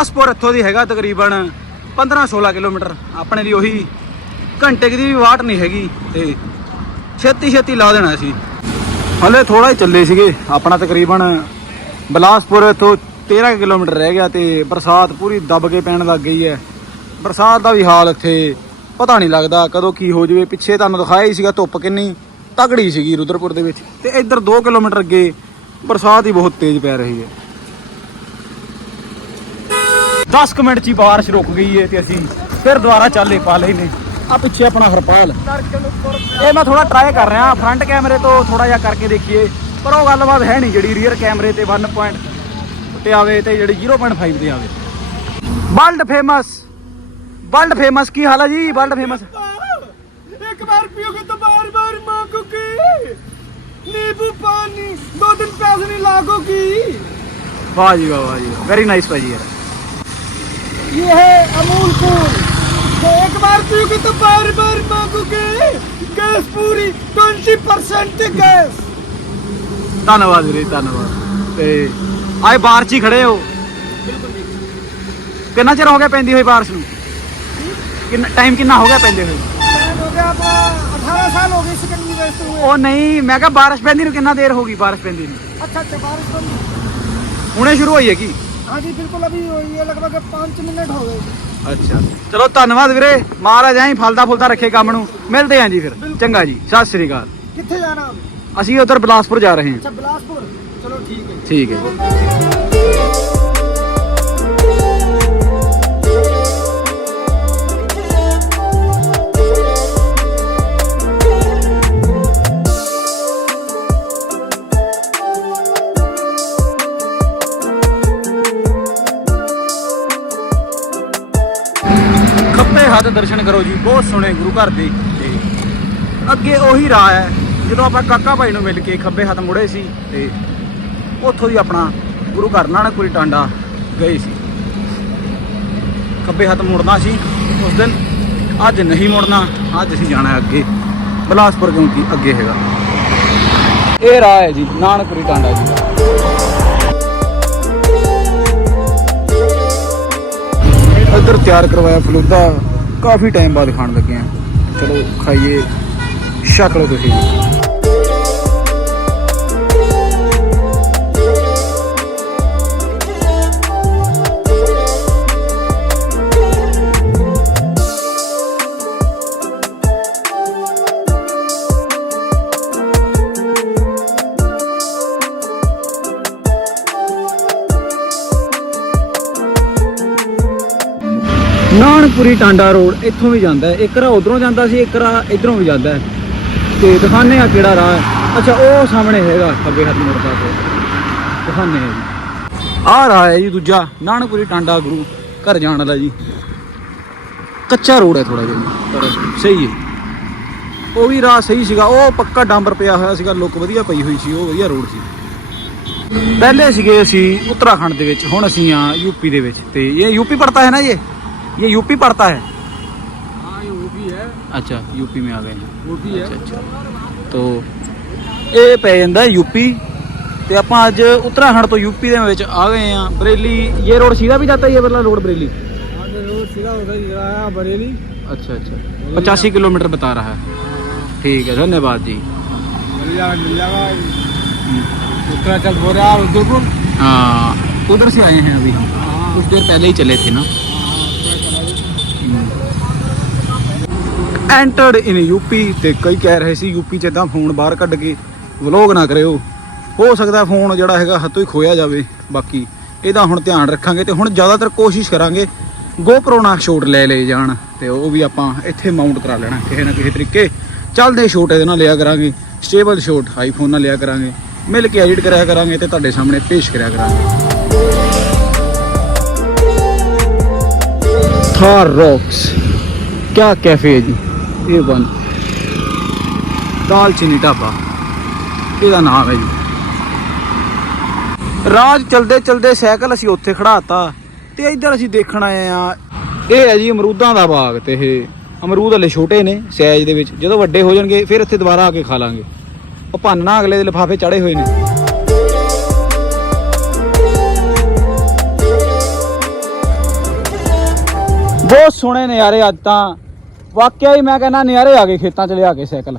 ਬਿਲਾਸਪੁਰ ਇੱਥੋਂ ਦੀ ਹੈਗਾ ਤਕਰੀਬਨ 15-16 ਕਿਲੋਮੀਟਰ। ਆਪਣੇ ਦੀ ਉਹੀ ਘੰਟੇ ਕੁ ਦੀ ਵੀ ਵਾਟ ਨਹੀਂ ਹੈਗੀ ਤੇ ਛੇਤੀ ਛੇਤੀ ਲਾ ਦੇਣਾ ਸੀ ਹਲੇ ਥੋੜਾ ਹੀ ਚੱਲੇ ਸੀਗੇ। ਆਪਣਾ ਤਕਰੀਬਨ ਬਿਲਾਸਪੁਰ ਇੱਥੋਂ 13 ਕਿਲੋਮੀਟਰ ਰਹਿ ਗਿਆ ਤੇ ਬਰਸਾਤ ਪੂਰੀ ਦੱਬ ਕੇ ਪੈਣ ਲੱਗ ਗਈ ਹੈ। ਬਰਸਾਤ ਦਾ ਵੀ ਹਾਲ ਇੱਥੇ ਪਤਾ ਨਹੀਂ ਲੱਗਦਾ ਕਦੋਂ ਕੀ ਹੋ ਜਾਵੇ। ਪਿੱਛੇ ਤੁਹਾਨੂੰ ਦਿਖਾਇਆ ਹੀ ਸੀਗਾ ਧੁੱਪ ਕਿੰਨੀ ਤਗੜੀ ਸੀਗੀ ਰੁਦਰਪੁਰ ਦੇ ਵਿੱਚ। ਤੇ ਇੱਧਰ 2 ਕਿਲੋਮੀਟਰ ਅੱਗੇ ਬਰਸਾਤ ਹੀ ਬਹੁਤ ਤੇਜ਼ ਪੈ ਰਹੀ ਹੈ। 10 ਮਿੰਟ ਚ ਹੀ ਬਾਰਿਸ਼ ਰੁਕ ਗਈ ਏ ਤੇ ਅਸੀਂ ਫਿਰ ਦੁਬਾਰਾ ਚਾਲੇ ਪਾ ਲਏ ਨੇ। ਆ ਪਿੱਛੇ ਆਪਣਾ ਹਰਪਾਲ। ਇਹ ਮੈਂ ਥੋੜਾ ਟਰਾਈ ਕਰ ਰਿਹਾ ਫਰੰਟ ਕੈਮਰੇ ਤੋਂ ਥੋੜਾ ਜਿਹਾ ਕਰਕੇ ਦੇਖੀਏ ਪਰ ਉਹ ਗੱਲਬਾਤ ਹੈ ਨਹੀਂ ਜਿਹੜੀ ਰੀਅਰ ਕੈਮਰੇ ਤੇ 1 ਪੁਆਇੰਟ ਤੇ ਆਵੇ ਤੇ ਜਿਹੜੀ 0.5 ਤੇ ਆਵੇ। ਵਰਲਡ ਫੇਮਸ ਵਰਲਡ ਫੇਮਸ ਕੀ ਹਾਲ ਹੈ ਜੀ? ਵਰਲਡ ਫੇਮਸ ਇੱਕ ਵਾਰ ਪੀਓਗੇ ਤਾਂ ਬਾਰ-ਬਾਰ ਮੰਗੋਗੇ ਨੀਂਬੂ ਪਾਣੀ ਦੋ ਦਿਨ ਪੈਸੇ ਨਹੀਂ ਲਾਗੋਗੀ। ਵਾਹ ਜੀ ਵਾਹ ਜੀ ਵੈਰੀ ਨਾਈਸ ਭਾਜੀ ਯਾਰ। ये है अमूल कूल तो एक बार पियोगे तो बार बार मांगोगे गैस पूरी ट्वेंटी परसेंट गैस ਧੰਨਵਾਦ ਵੀਰੇ ਧੰਨਵਾਦ ਤੇ ਆਏ ਬਾਹਰ ਚ ਹੀ ਖੜੇ ਹੋ ਕਿੰਨਾ ਚਿਰ ਹੋ ਗਿਆ ਪੈਂਦੀ ਹੋਈ ਬਾਰਿਸ਼ ਨੂੰ ਕਿੰਨਾ ਟਾਈਮ ਕਿੰਨਾ ਹੋ ਗਿਆ ਪੈਂਦੇ ਹੋਏ हो गया अपना अठारह साल हो गए सिकंदरी व्यस्त हुए ਉਹ ਨਹੀਂ ਮੈਂ ਕਿਹਾ ਬਾਰਿਸ਼ ਪੈਂਦੀ ਨੂੰ ਕਿੰਨਾ ਦੇਰ ਹੋ ਗਈ ਬਾਰਿਸ਼ ਪੈਂਦੀ ਨੂੰ अच्छा अच्छा बारिश बंद ਹੁਣੇ ਸ਼ੁਰੂ ਹੋਈ ਹੈ ਕੀ हाँ जी बिल्कुल अभी ये लगभग पाँच मिनट हो गए ਅੱਛਾ ਚਲੋ ਧੰਨਵਾਦ ਵੀਰੇ ਮਹਾਰਾਜ ਐਂ ਫਲਦਾ ਫੁਲਦਾ ਰੱਖੇ ਕੰਮ ਨੂੰ ਮਿਲਦੇ ਆਂ ਜੀ ਫਿਰ ਚੰਗਾ ਜੀ ਸਤਿ ਸ੍ਰੀ ਅਕਾਲ कितने जाना अब ਅਸੀਂ ਉਧਰ ਬਿਲਾਸਪੁਰ ਜਾ ਰਹੇ ਹਾਂ अच्छा बिलासपुर चलो ठीक है ਠੀਕ ਹੈ ਖੱਬੇ ਹੱਥ ਦਰਸ਼ਨ ਕਰੋ ਜੀ, ਬਹੁਤ ਸੋਹਣੇ ਗੁਰੂ ਘਰ ਦੇ। ਤੇ ਅੱਗੇ ਉਹੀ ਰਾਹ ਹੈ, ਜਦੋਂ ਆਪਾਂ ਕਾਕਾ ਭਾਈ ਨੂੰ ਮਿਲ ਕੇ ਖੱਬੇ ਹੱਥ ਮੁੜੇ ਸੀ ਤੇ ਉੱਥੋਂ ਦੀ ਆਪਣਾ ਗੁਰੂ ਘਰ ਨਾਨਕਪੁਰੀ ਟਾਂਡਾ ਗਏ ਸੀ। ਖੱਬੇ ਹੱਥ ਮੁੜਨਾ ਸੀ ਉਸ ਦਿਨ, ਅੱਜ ਨਹੀਂ ਮੁੜਨਾ, ਅੱਜ ਅਸੀਂ ਜਾਣਾ ਅੱਗੇ। ਬਲਾਸਪੁਰ ਕਿਉਂਕਿ ਅੱਗੇ ਹੈਗਾ। ਇਹ ਰਾਹ ਹੈ ਜੀ ਨਾਨਕਪੁਰੀ ਟਾਂਡਾ ਜੀ। ਇੱਧਰ ਤਿਆਰ ਕਰਵਾਇਆ ਫਲੂਦਾ। ਕਾਫੀ ਟਾਈਮ ਬਾਅਦ ਖਾਣ ਲੱਗੇ ਆ। ਚਲੋ ਖਾਈਏ ਛਕ ਲਓ ਤੁਸੀਂ ਨਾਨਕਪੁਰੀ ਟਾਂਡਾ ਰੋਡ ਇੱਥੋਂ ਵੀ ਜਾਂਦਾ ਇੱਕ ਰਾਹ ਉਧਰੋਂ ਜਾਂਦਾ ਸੀ, ਇੱਕ ਰਾਹ ਇਧਰੋਂ ਵੀ ਜਾਂਦਾ ਹੈ। ਤੇ ਦਿਖਾਣੇ ਆ ਕਿਹੜਾ ਰਾਹ ਹੈ। ਅੱਛਾ, ਉਹ ਸਾਹਮਣੇ ਹੈਗਾ ਖੱਬੇ ਹੱਥ ਮੁੜਦਾ ਤੇ ਦਿਖਾਣੇ ਆ ਜੀ। ਆ ਰਾਹ ਹੈ ਜੀ ਦੂਜਾ, ਨਾਨਕਪੁਰੀ ਟਾਂਡਾ ਗੁਰੂ ਘਰ ਜਾਣ ਵਾਲਾ ਜੀ। ਕੱਚਾ ਰੋਡ ਹੈ ਥੋੜਾ ਜਿਹਾ। ਪਰ ਸਹੀ ਹੈ। ਉਹ ਵੀ ਰਾਹ ਸਹੀ ਸੀਗਾ। ਉਹ ਪੱਕਾ ਡਾਂਬਰ ਪਿਆ ਹੋਇਆ ਸੀਗਾ। ਲੁੱਕ ਵਧੀਆ ਪਈ ਹੋਈ ਸੀ। ਉਹ ਵਧੀਆ ਰੋਡ ਸੀ। ਪਹਿਲੇ ਸੀਗੇ ਅਸੀਂ ਉੱਤਰਾਖੰਡ ਦੇ ਵਿੱਚ। ਹੁਣ ਅਸੀਂ ਆ ਯੂਪੀ ਦੇ ਵਿੱਚ। ਤੇ ਇਹ ਯੂਪੀ ਪੜਤਾ ਹੈ ਨਾ ਜੀ ये यूपी पड़ता है हाँ ये वो भी है अच्छा यूपी में आ गए हैं वो भी है ਅੱਛਾ ਅੱਛਾ ਤੋ ਇਹ ਪੈ ਜਾਂਦਾ यूपी ਤੇ ਆਪਾਂ ਅੱਜ ਉੱਤਰਾਖੰਡ ਤੋਂ यूपी ਦੇ ਵਿੱਚ ਆ ਗਏ ਆ ਬਰੇਲੀ ਇਹ ਰੋਡ सीधा भी जाता है ये वाला रोड बरेली हाँ तो रोड सीधा उधर ही रहा है बरेली अच्छा अच्छा पचासी किलोमीटर बता रहा है ठीक है धन्यवाद जी मिल जाएगा मिल जाएगा उत्तराखंड हो रहा है उदयपुर हाँ उधर से आए हैं अभी हाँ कुछ देर पहले ही चले थे ना ਐਂਟਰਡ ਇਨ ਯੂਪੀ ਤੇ ਕਈ ਕਹਿ ਰਹੇ ਸੀ ਯੂਪੀ ਚ ਇਦਾਂ ਫੋਨ ਬਾਹਰ ਕੱਢ ਕੇ ਵਲੌਗ ਨਾ ਕਰਿਓ। ਹੋ ਸਕਦਾ ਫੋਨ ਜਿਹੜਾ ਹੈਗਾ ਹੱਥੋਂ ਹੀ ਖੋਇਆ ਜਾਵੇ, ਬਾਕੀ ਇਹਦਾ ਹੁਣ ਧਿਆਨ ਰੱਖਾਂਗੇ ਤੇ ਹੁਣ ਜ਼ਿਆਦਾਤਰ ਕੋਸ਼ਿਸ਼ ਕਰਾਂਗੇ ਗੋਪਰੋ ਨਾਲ ਸ਼ੋਟ ਲੈ ਲੈ ਜਾਣ ਤੇ ਉਹ ਵੀ ਆਪਾਂ ਇੱਥੇ ਮਾਊਂਟ ਕਰਾ ਲੈਣਾ ਕਿਸੇ ਨਾ ਕਿਸੇ ਤਰੀਕੇ। ਚੱਲਦੇ ਸ਼ੋਟ ਇਹਦੇ ਨਾਲ ਲਿਆ ਕਰਾਂਗੇ ਸਟੇਬਲ ਸ਼ੋਟ ਆਈਫੋਨ ਨਾਲ ਲਿਆ ਕਰਾਂਗੇ, ਮਿਲ ਕੇ ਐਡਿਟ ਕਰਿਆ ਕਰਾਂਗੇ ਤੇ ਤੁਹਾਡੇ ਸਾਹਮਣੇ ਪੇਸ਼ ਕਰਿਆ ਕਰਾਂਗੇ। ਥਾਰ ਰੌਕਸ ਕਿਆ ਕੈਫੇ ਜੀ? ਇਹ ਬੰਦ। ਦਾਲਚੀਨੀ ਢਾਬਾ। ਇਹਦਾ ਨਾਮ ਹੈ ਜੀ। ਰਾਜ ਚਲਦੇ ਚਲਦੇ ਸਾਈਕਲ ਅਸੀਂ ਉੱਥੇ ਖੜਾਤਾ ਤੇ ਇੱਧਰ ਅਸੀਂ ਦੇਖਣ ਆਏ ਆ ਇਹ ਹੈ ਜੀ ਅਮਰੂਦਾਂ ਦਾ ਬਾਗ ਤੇ ਇਹ। ਅਮਰੂਦ ਹਲੇ ਛੋਟੇ ਨੇ ਸਾਈਜ਼ ਦੇ ਵਿੱਚ। ਜਦੋਂ ਵੱਡੇ ਹੋ ਜਾਣਗੇ ਫਿਰ ਇੱਥੇ ਦੁਬਾਰਾ ਆ ਕੇ ਖਾ ਲਾਂਗੇ। ਉਹ ਭੰਨਣਾ ਅਗਲੇ ਦੇ ਲਿਫਾਫੇ ਚੜੇ ਹੋਏ ਨੇ। ਬਹੁਤ ਸੋਹਣੇ ਨਜ਼ਾਰੇ ਅੱਜ ਤਾਂ। ਵਾਕਿਆ ਹੀ ਮੈਂ ਕਹਿੰਦਾ ਨਜ਼ਾਰੇ ਆ ਗਏ ਖੇਤਾਂ ਚ ਲਿਆ ਕੇ ਸਾਈਕਲ।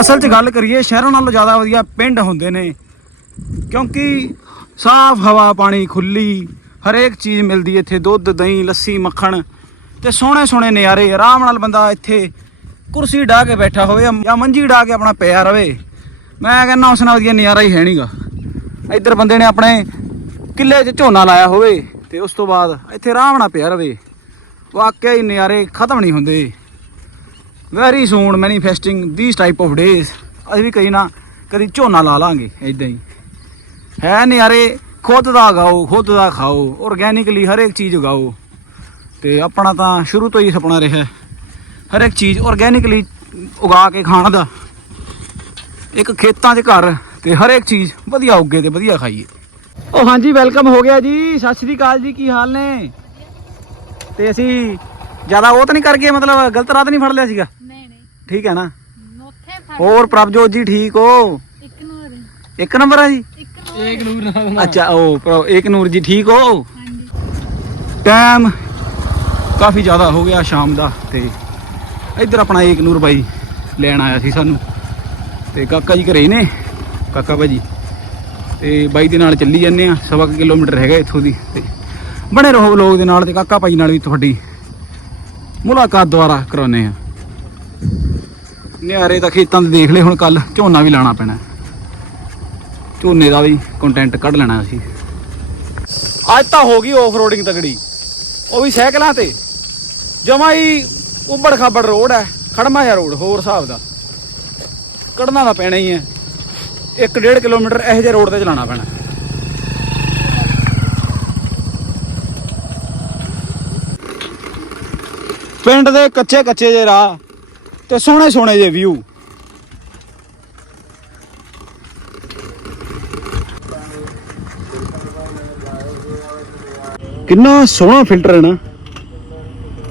ਅਸਲ 'ਚ ਗੱਲ ਕਰੀਏ, ਸ਼ਹਿਰਾਂ ਨਾਲੋਂ ਜ਼ਿਆਦਾ ਵਧੀਆ ਪਿੰਡ ਹੁੰਦੇ ਨੇ। ਕਿਉਂਕਿ ਸਾਫ਼ ਹਵਾ, ਪਾਣੀ ਖੁੱਲੀ, ਹਰੇਕ ਚੀਜ਼ ਮਿਲਦੀ ਇੱਥੇ, ਦੁੱਧ, ਦਹੀਂ, ਲੱਸੀ, ਮੱਖਣ। ਤੇ ਸੋਹਣੇ ਸੋਹਣੇ ਨਜ਼ਾਰੇ, ਆਰਾਮ ਨਾਲ ਬੰਦਾ ਇੱਥੇ ਕੁਰਸੀ ਢਾ ਕੇ ਬੈਠਾ ਹੋਵੇ ਜਾਂ ਮੰਜੀ ਢਾ ਕੇ ਆਪਣਾ ਪਿਆ ਰਵੇ। ਮੈਂ ਕਹਿੰਦਾ ਉਸ ਨਾਲ ਵਧੀਆ ਨਜ਼ਾਰਾ ਹੀ ਹੈ ਨਹੀਂਗਾ। ਇੱਧਰ ਬੰਦੇ ਨੇ ਆਪਣੇ ਕਿੱਲੇ 'ਚ ਝੋਨਾ ਲਾਇਆ ਹੋਵੇ ਤੇ ਉਸ ਤੋਂ ਬਾਅਦ ਇੱਥੇ ਆਰਾਮ ਨਾਲ ਪਿਆ ਰਵੇ। ਵਾਕਿਆ ਹੀ ਨਜ਼ਾਰੇ ਖਤਮ ਨਹੀਂ ਹੁੰਦੇ। Very soon manifesting these type of days ਅਸੀਂ ਵੀ ਕਈ ਨਾ, ਕਦੀ ਝੋਨਾ ਲਾ ਲਾਂਗੇ ਇਦਾਂ ਹੀ। ਹੈ ਨਿਆਰੇ ਖੁਦ ਦਾ ਗਾਓ ਖੁਦ ਦਾ ਖਾਓ ਆਰਗੈਨਿਕਲੀ ਹਰ ਇੱਕ ਚੀਜ਼ ਉਗਾਓ। ਤੇ ਆਪਣਾ ਤਾਂ ਸ਼ੁਰੂ ਤੋਂ ਹੀ ਸੁਪਨਾ ਰਿਹਾ ਹਰ ਇੱਕ ਚੀਜ਼ ਆਰਗੈਨਿਕਲੀ ਉਗਾ ਕੇ ਖਾਣ ਦਾ। ਇੱਕ ਖੇਤਾਂ 'ਚ ਘਰ, ਤੇ ਹਰ ਇੱਕ ਚੀਜ਼ ਵਧੀਆ ਉੱਗੇ ਤੇ ਵਧੀਆ ਖਾਈਏ। ਉਹ ਹਾਂਜੀ ਵੈਲਕਮ ਹੋ ਗਿਆ ਜੀ। ਸਤਿ ਸ੍ਰੀ ਅਕਾਲ ਜੀ, ਕੀ ਹਾਲ ਨੇ? ਤੇ ਅਸੀਂ ਜ਼ਿਆਦਾ ਉਹ ਤਾਂ ਨਹੀਂ ਕਰ ਗਏ ਮਤਲਬ ਗਲਤ ਰਾਤ ਤਾਂ ਨਹੀਂ ਫੜ ਲਿਆ ਸੀਗਾ? ਠੀਕ ਹੈ ਨਾ? ਹੋਰ ਪ੍ਰਭਜੋਤ ਜੀ ਠੀਕ ਹੋ? ਇੱਕ ਨੰਬਰ ਆ ਜੀ? ਇੱਕ ਨੂਰ ਨਾਲ ਅੱਛਾ ਉਹ ਪ੍ਰਭ ਇੱਕ ਨੂਰ ਜੀ ਠੀਕ ਹੋ? ਟਾਈਮ ਕਾਫੀ ਜ਼ਿਆਦਾ ਹੋ ਗਿਆ ਸ਼ਾਮ ਦਾ ਤੇ ਇੱਧਰ ਆਪਣਾ ਏਕ ਨੂਰ ਬਾਈ ਲੈਣ ਆਇਆ ਸੀ ਸਾਨੂੰ ਤੇ ਕਾਕਾ ਜੀ ਘਰੇ ਨੇ ਕਾਕਾ ਭਾਜੀ ਤੇ ਬਾਈ ਦੇ ਨਾਲ ਚੱਲੀ ਜਾਂਦੇ ਆ ਸਵਾ ਕੁ ਕਿਲੋਮੀਟਰ ਹੈਗਾ ਇੱਥੋਂ ਦੀ ਤੇ ਬਣੇ ਰਹੋ ਲੋਕ ਦੇ ਨਾਲ ਤੇ ਕਾਕਾ ਭਾਈ ਨਾਲ ਵੀ ਤੁਹਾਡੀ ਮੁਲਾਕਾਤ ਦੁਆਰਾ ਕਰਾਉਨੇ ਆ ਨਿਆਰੇ ਤਾਂ ਖੇਤਾਂ ਦੇ ਦੇਖ ਲਏ, ਹੁਣ ਕੱਲ ਝੋਨਾ ਵੀ ਲਾਣਾ ਪੈਣਾ। ਝੋਨੇ ਦਾ ਵੀ ਕੰਟੈਂਟ ਕੱਢ ਲੈਣਾ ਅਸੀਂ। ਅੱਜ ਤਾਂ ਹੋ ਗਈ ਆਫ ਰੋਡਿੰਗ ਤਗੜੀ ਉਹ ਵੀ ਸਾਈਕਲਾਂ ਤੇ। ਜਮਾ ਹੀ ਉੱਬੜ ਖਾਬੜ ਰੋਡ ਹੈ, ਖੜਮਾ ਜਿਹਾ ਰੋਡ, ਹੋਰ ਹਿਸਾਬ ਦਾ। ਕੱਢਣਾ ਤਾਂ ਪੈਣਾ ਹੀ ਹੈ। 1.5 ਕਿਲੋਮੀਟਰ ਇਹੋ ਜਿਹੇ ਰੋਡ ਤੇ ਚਲਾਉਣਾ ਪੈਣਾ। ਪਿੰਡ ਦੇ ਕੱਚੇ ਕੱਚੇ ਜਿਹੇ ਰਾਹ ਤੇ ਸੋਹਣੇ ਸੋਹਣੇ ਜਿਹੇ ਵਿਊ ਕਿੰਨਾ ਸੋਹਣਾ ਫਿਲਟਰ ਹੈ ਨਾ।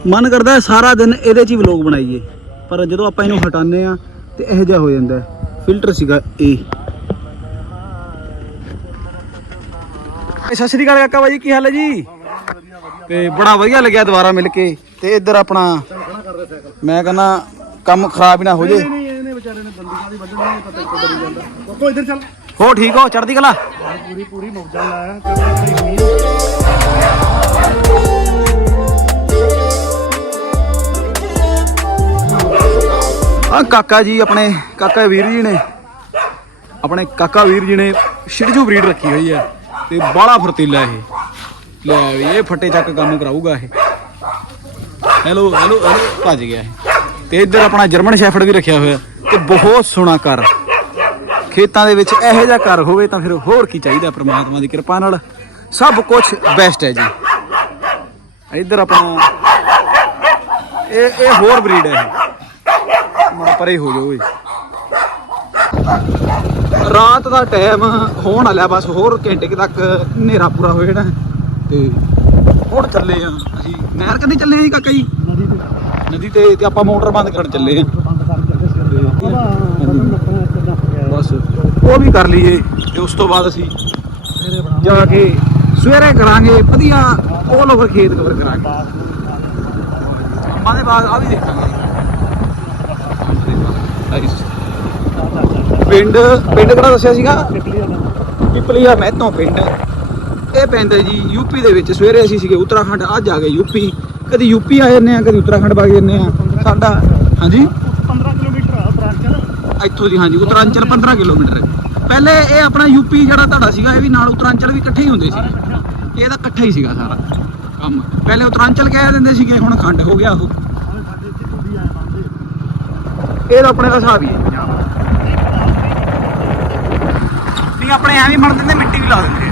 ਮਨ ਕਰਦਾ ਸਾਰਾ ਦਿਨ ਇਹਦੇ 'ਚ ਹੀ ਵਲੌਗ ਬਣਾਈਏ। ਪਰ ਜਦੋਂ ਆਪਾਂ ਇਹਨੂੰ ਹਟਾਉਂਦੇ ਆ ਤੇ ਇਹੋ ਜਿਹਾ ਹੋ ਜਾਂਦਾ ਫਿਲਟਰ ਸੀਗਾ ਇਹ ਸਤਿ ਸ਼੍ਰੀ ਅਕਾਲ ਕਾਕਾ ਬਾਜੀ ਕੀ ਹਾਲ ਹੈ ਜੀ? ਤੇ ਬੜਾ ਵਧੀਆ ਲੱਗਿਆ ਦੁਬਾਰਾ ਮਿਲ ਕੇ। ਤੇ ਇੱਧਰ ਆਪਣਾ ਮੈਂ ਕਹਿੰਦਾ ਕੰਮ ਖਰਾਬ ਹੀ ਨਾ ਹੋ ਜੇ। ਨਹੀਂ ਇਹਨੇ ਵਿਚਾਰੇ ਨੇ ਬੰਦੂਕਾਂ ਦੀ ਵੱਢਣੀ ਨਹੀਂ ਪਤਾ ਇੱਕੋ ਡਰੀ ਜਾਂਦਾ। ਕੋਕੋ ਇੱਧਰ ਚੱਲ। ਹੋ ਠੀਕ ਹੋ ਚੜਦੀ ਕਲਾ? ਪੂਰੀ ਪੂਰੀ ਮੌਜਾਂ ਲਾਇਆ ਆ ਕਾਕਾ ਜੀ ਆਪਣੇ ਕਾਕਾ ਵੀਰ ਜੀ ਨੇ। ਆਪਣੇ ਕਾਕਾ ਵੀਰ ਜੀ ਨੇ ਸ਼ਿਰਜੂ ਬਰੀਡ ਰੱਖੀ ਹੋਈ ਹੈ ਤੇ ਬਾਲਾ ਫਰਤੀਲਾ ਇਹ। ਲੈ ਵੀ ਇਹ ਫੱਟੇ ਚੱਕ ਕੰਮ ਕਰਾਊਗਾ ਇਹ। ਹੈਲੋ ਹੈਲੋ ਹੈਲੋ ਭੱਜ ਗਿਆ ਇਹ। ਤੇ ਇੱਧਰ ਆਪਣਾ ਜਰਮਨ ਸ਼ੈਫਰਡ ਵੀ ਰੱਖਿਆ ਹੋਇਆ ਤੇ ਬਹੁਤ ਸੋਹਣਾ ਘਰ। ਖੇਤਾਂ ਦੇ ਵਿੱਚ ਇਹੋ ਜਿਹਾ ਘਰ ਹੋਵੇ ਤਾਂ ਫਿਰ ਹੋਰ ਕੀ ਚਾਹੀਦਾ ਪ੍ਰਮਾਤਮਾ ਦੀ ਕਿਰਪਾ ਨਾਲ। ਸਭ ਕੁਝ ਬੈਸਟ ਹੈ ਜੀ। ਇੱਧਰ ਆਪਣਾ ਇਹ ਇਹ ਹੋਰ ਬਰੀਡ ਹੈ ਇਹ। ਮਾ ਪਰੇ ਹੋ ਜਾਓ ਓਏ। ਰਾਤ ਦਾ ਟਾਈਮ ਹੋਣ ਵਾਲਾ ਬਸ ਹੋਰ ਘੰਟੇ ਤੱਕ ਹਨੇਰਾ ਪੂਰਾ ਹੋ ਜਾਣਾ। ਤੇ ਹੁਣ ਚੱਲੇ ਆ ਅਸੀਂ। ਨਹਿਰ ਕੰਨੇ ਚੱਲੇ ਆ ਜੀ ਕਾਕਾ ਜੀ? ਨਦੀ ਤੇ। ਨਦੀ ਤੇ ਤੇ ਆਪਾਂ ਮੋਟਰ ਬੰਦ ਕਰਨ ਚੱਲੇ ਆ। ਬਸ। ਉਹ ਵੀ ਕਰ ਲਈਏ ਤੇ ਉਸ ਤੋਂ ਬਾਅਦ ਅਸੀਂ ਜਾ ਕੇ ਸਵੇਰੇ ਕਰਾਂਗੇ ਵਧੀਆ ਆਲ ਓਵਰ ਖੇਤ ਕਵਰ ਕਰਾਂਗੇ। ਅੰਬਾਂ ਦੇ ਬਾਅਦ ਆ ਵੀ ਦੇਖਾਂਗੇ। ਪਿੰਡ ਪਿੰਡ ਕਿਹੜਾ ਦੱਸਿਆ ਸੀਗਾ? ਪਿਪਲੀਆ ਮਹਿਤੋਂ ਪਿੰਡ। ਇਹ ਪੈਂਦਾ ਜੀ ਯੂਪੀ ਦੇ ਵਿੱਚ ਸਵੇਰੇ ਅਸੀਂ ਸੀਗੇ ਉੱਤਰਾਖੰਡ ਅੱਜ ਆ ਗਏ ਯੂਪੀ ਕਦੀ ਯੂਪੀ ਆ ਜਾਂਦੇ ਆ ਕਦੀ ਉੱਤਰਾਖੰਡ ਵਗ ਜਾਂਦੇ ਆ ਸਾਡਾ ਹਾਂਜੀ? 15 ਕਿਲੋਮੀਟਰ ਆ ਪ੍ਰਾਂਚਲ ਇੱਥੋਂ ਦੀ ਹਾਂਜੀ ਉੱਤਰਾਂਚਲ 15 ਕਿਲੋਮੀਟਰ ਪਹਿਲੇ ਇਹ ਆਪਣਾ ਯੂਪੀ ਜਿਹੜਾ ਤੁਹਾਡਾ ਸੀਗਾ ਇਹ ਵੀ ਨਾਲ ਉੱਤਰਾਂਚਲ ਵੀ ਇਕੱਠੇ ਹੀ ਹੁੰਦੇ ਸੀ। ਇਹ ਤਾਂ ਇਕੱਠਾ ਹੀ ਸੀਗਾ ਸਾਰਾ ਕੰਮ। ਪਹਿਲੇ ਉੱਤਰਾਂਚਲ ਕਹਿ ਦਿੰਦੇ ਸੀਗੇ ਹੁਣ ਖੰਡ ਹੋ ਗਿਆ ਉਹ। ਇਹ ਤਾਂ ਆਪਣੇ ਦਾ ਹਿਸਾਬ ਹੀ ਹੈ। ਨਹੀਂ ਆਪਣੇ ਐਵੇਂ ਮੜ ਦਿੰਦੇ ਮਿੱਟੀ ਵੀ ਲਾ ਦਿੰਦੇ।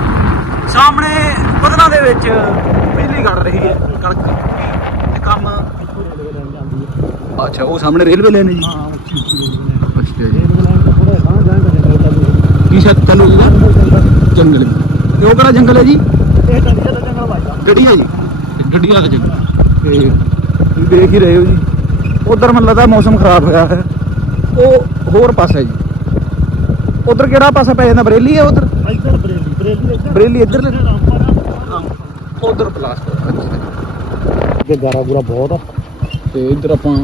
ਸਾਹਮਣੇ ਬਦਨਾ ਦੇ ਵਿੱਚ ਬਿਜਲੀ ਗੜ ਰਹੀ ਹੈ ਕਣਕ ਤੇ ਕੰਮ ਅੱਛਾ ਉਹ ਸਾਹਮਣੇ ਰੇਲਵੇ ਲਾਈਨ ਹੈ ਜੀ? ਹਾਂ ਅੱਛਾ ਜੀ। ਕੀ ਸ਼ਾਇਦ ਚੱਲੂ ਜੀ ਜੰਗਲ ਤੇ ਉਹ ਕਿਹੜਾ ਜੰਗਲ ਹੈ ਜੀ? ਇਹ ਟੰਡੀਆਂ ਦਾ ਜੰਗਲ ਵਾਈਦਾ ਗੱਡੀਆ ਜੀ? ਗੱਡੀਆਂ ਦਾ ਜੰਗਲ। ਤੇ ਤੁਸੀਂ ਦੇਖ ਹੀ ਰਹੇ ਹੋ ਜੀ। ਉਧਰ ਮੈਨੂੰ ਲੱਗਦਾ ਮੌਸਮ ਖਰਾਬ ਹੋਇਆ ਹੈ। ਉਹ ਹੋਰ ਪਾਸਾ ਜੀ। ਉਧਰ ਕਿਹੜਾ ਪਾਸਾ ਪੈ ਜਾਂਦਾ? ਬਰੇਲੀ ਹੈ ਉਧਰ? ਇੱਧਰ ਬਰੇਲੀ ਇੱਧਰ ਰਾਮਪੁਰਾ ਉਧਰ ਪਲਾਸਟਰ ਅੱਗੇ ਗਾਰਾ ਗੁਰਾ ਬਹੁਤ ਆ। ਤੇ ਇੱਧਰ ਆਪਾਂ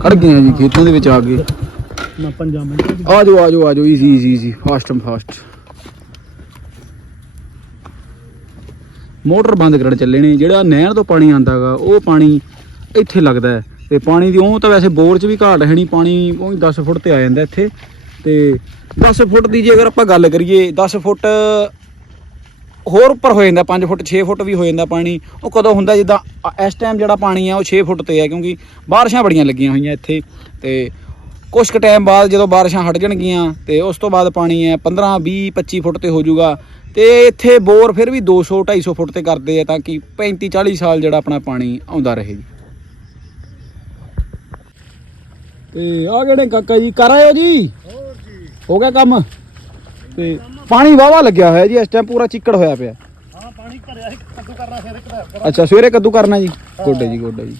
ਖੜ ਗਏ ਆ ਜੀ ਖੇਤਾਂ ਦੇ ਵਿੱਚ ਆ ਗਏ। ਮੈਂ 5 ਮਿੰਟ ਦੀ ਆ ਜਾਓ ਆ ਜਾਓ ਆ ਜਾਓ easy easy easy fast and fast motor ਬੰਦ ਕਰਨ ਚੱਲੇ ਨੇ ਜਿਹੜਾ ਨਹਿਰ ਤੋਂ ਪਾਣੀ ਆਂਦਾਗਾ ਉਹ ਪਾਣੀ ਇੱਥੇ ਲੱਗਦਾ ਤੇ ਪਾਣੀ ਦੀ ਉਹ ਤਾਂ ਵੈਸੇ ਬੋਰ 'ਚ ਵੀ ਘਾਟ ਹੈ ਨਹੀਂ ਪਾਣੀ ਉਹ 10 ਫੁੱਟ ਤੇ ਆ ਜਾਂਦਾ ਇੱਥੇ। ਤੇ 10 ਫੁੱਟ ਦੀ ਜੇ ਅਗਰ ਆਪਾਂ ਗੱਲ ਕਰੀਏ 10 ਫੁੱਟ ਹੋਰ ਉੱਪਰ ਹੋ ਜਾਂਦਾ 5 ਫੁੱਟ 6 ਫੁੱਟ ਵੀ ਹੋ ਜਾਂਦਾ ਪਾਣੀ। ਉਹ ਕਦੋਂ ਹੁੰਦਾ ਜਿੱਦਾਂ ਇਸ ਟਾਈਮ ਜਿਹੜਾ ਪਾਣੀ ਆ ਉਹ 6 ਫੁੱਟ ਤੇ ਆ ਕਿਉਂਕਿ ਬਾਰਿਸ਼ਾਂ ਬੜੀਆਂ ਲੱਗੀਆਂ ਹੋਈਆਂ ਇੱਥੇ। ਤੇ ਕੁਝ ਕੁ ਟਾਈਮ ਬਾਅਦ ਜਦੋਂ ਬਾਰਿਸ਼ਾਂ ਹਟ ਜਾਣਗੀਆਂ ਤੇ ਉਸ ਤੋਂ ਬਾਅਦ ਪਾਣੀ ਹੈ 15 20 25 ਫੁੱਟ ਤੇ ਹੋ ਜਾਊਗਾ। ਤੇ ਇੱਥੇ ਬੋਰ ਫਿਰ ਵੀ 200 250 ਫੁੱਟ ਤੇ ਕਰਦੇ ਆ ਤਾਂ ਕਿ 35 40 ਸਾਲ ਜਿਹੜਾ ਆਪਣਾ ਪਾਣੀ ਆਉਂਦਾ ਰਹੇ ਜੀ। ਤੇ ਆ ਕਿਹੜੇ ਕਾਕਾ ਜੀ ਕਰ ਆਇਓ ਜੀ। ਹੋ ਗਿਆ ਕੰਮ? ਤੇ ਪਾਣੀ ਵਾਵਾ ਲੱਗਿਆ ਹੋਇਆ ਜੀ ਇਸ ਟਾਈਮ ਪੂਰਾ ਚਿੱਕੜ ਹੋਇਆ ਪਿਆ। ਹਾਂ ਪਾਣੀ ਭਰਿਆ ਸੀ ਕੱਦੂ ਕਰਨਾ ਫਿਰ ਇੱਕ ਅੱਛਾ ਸਵੇਰੇ ਕੱਦੂ ਕਰਨਾ ਜੀ? ਗੋਡੇ ਜੀ ਗੋਡਾ ਜੀ।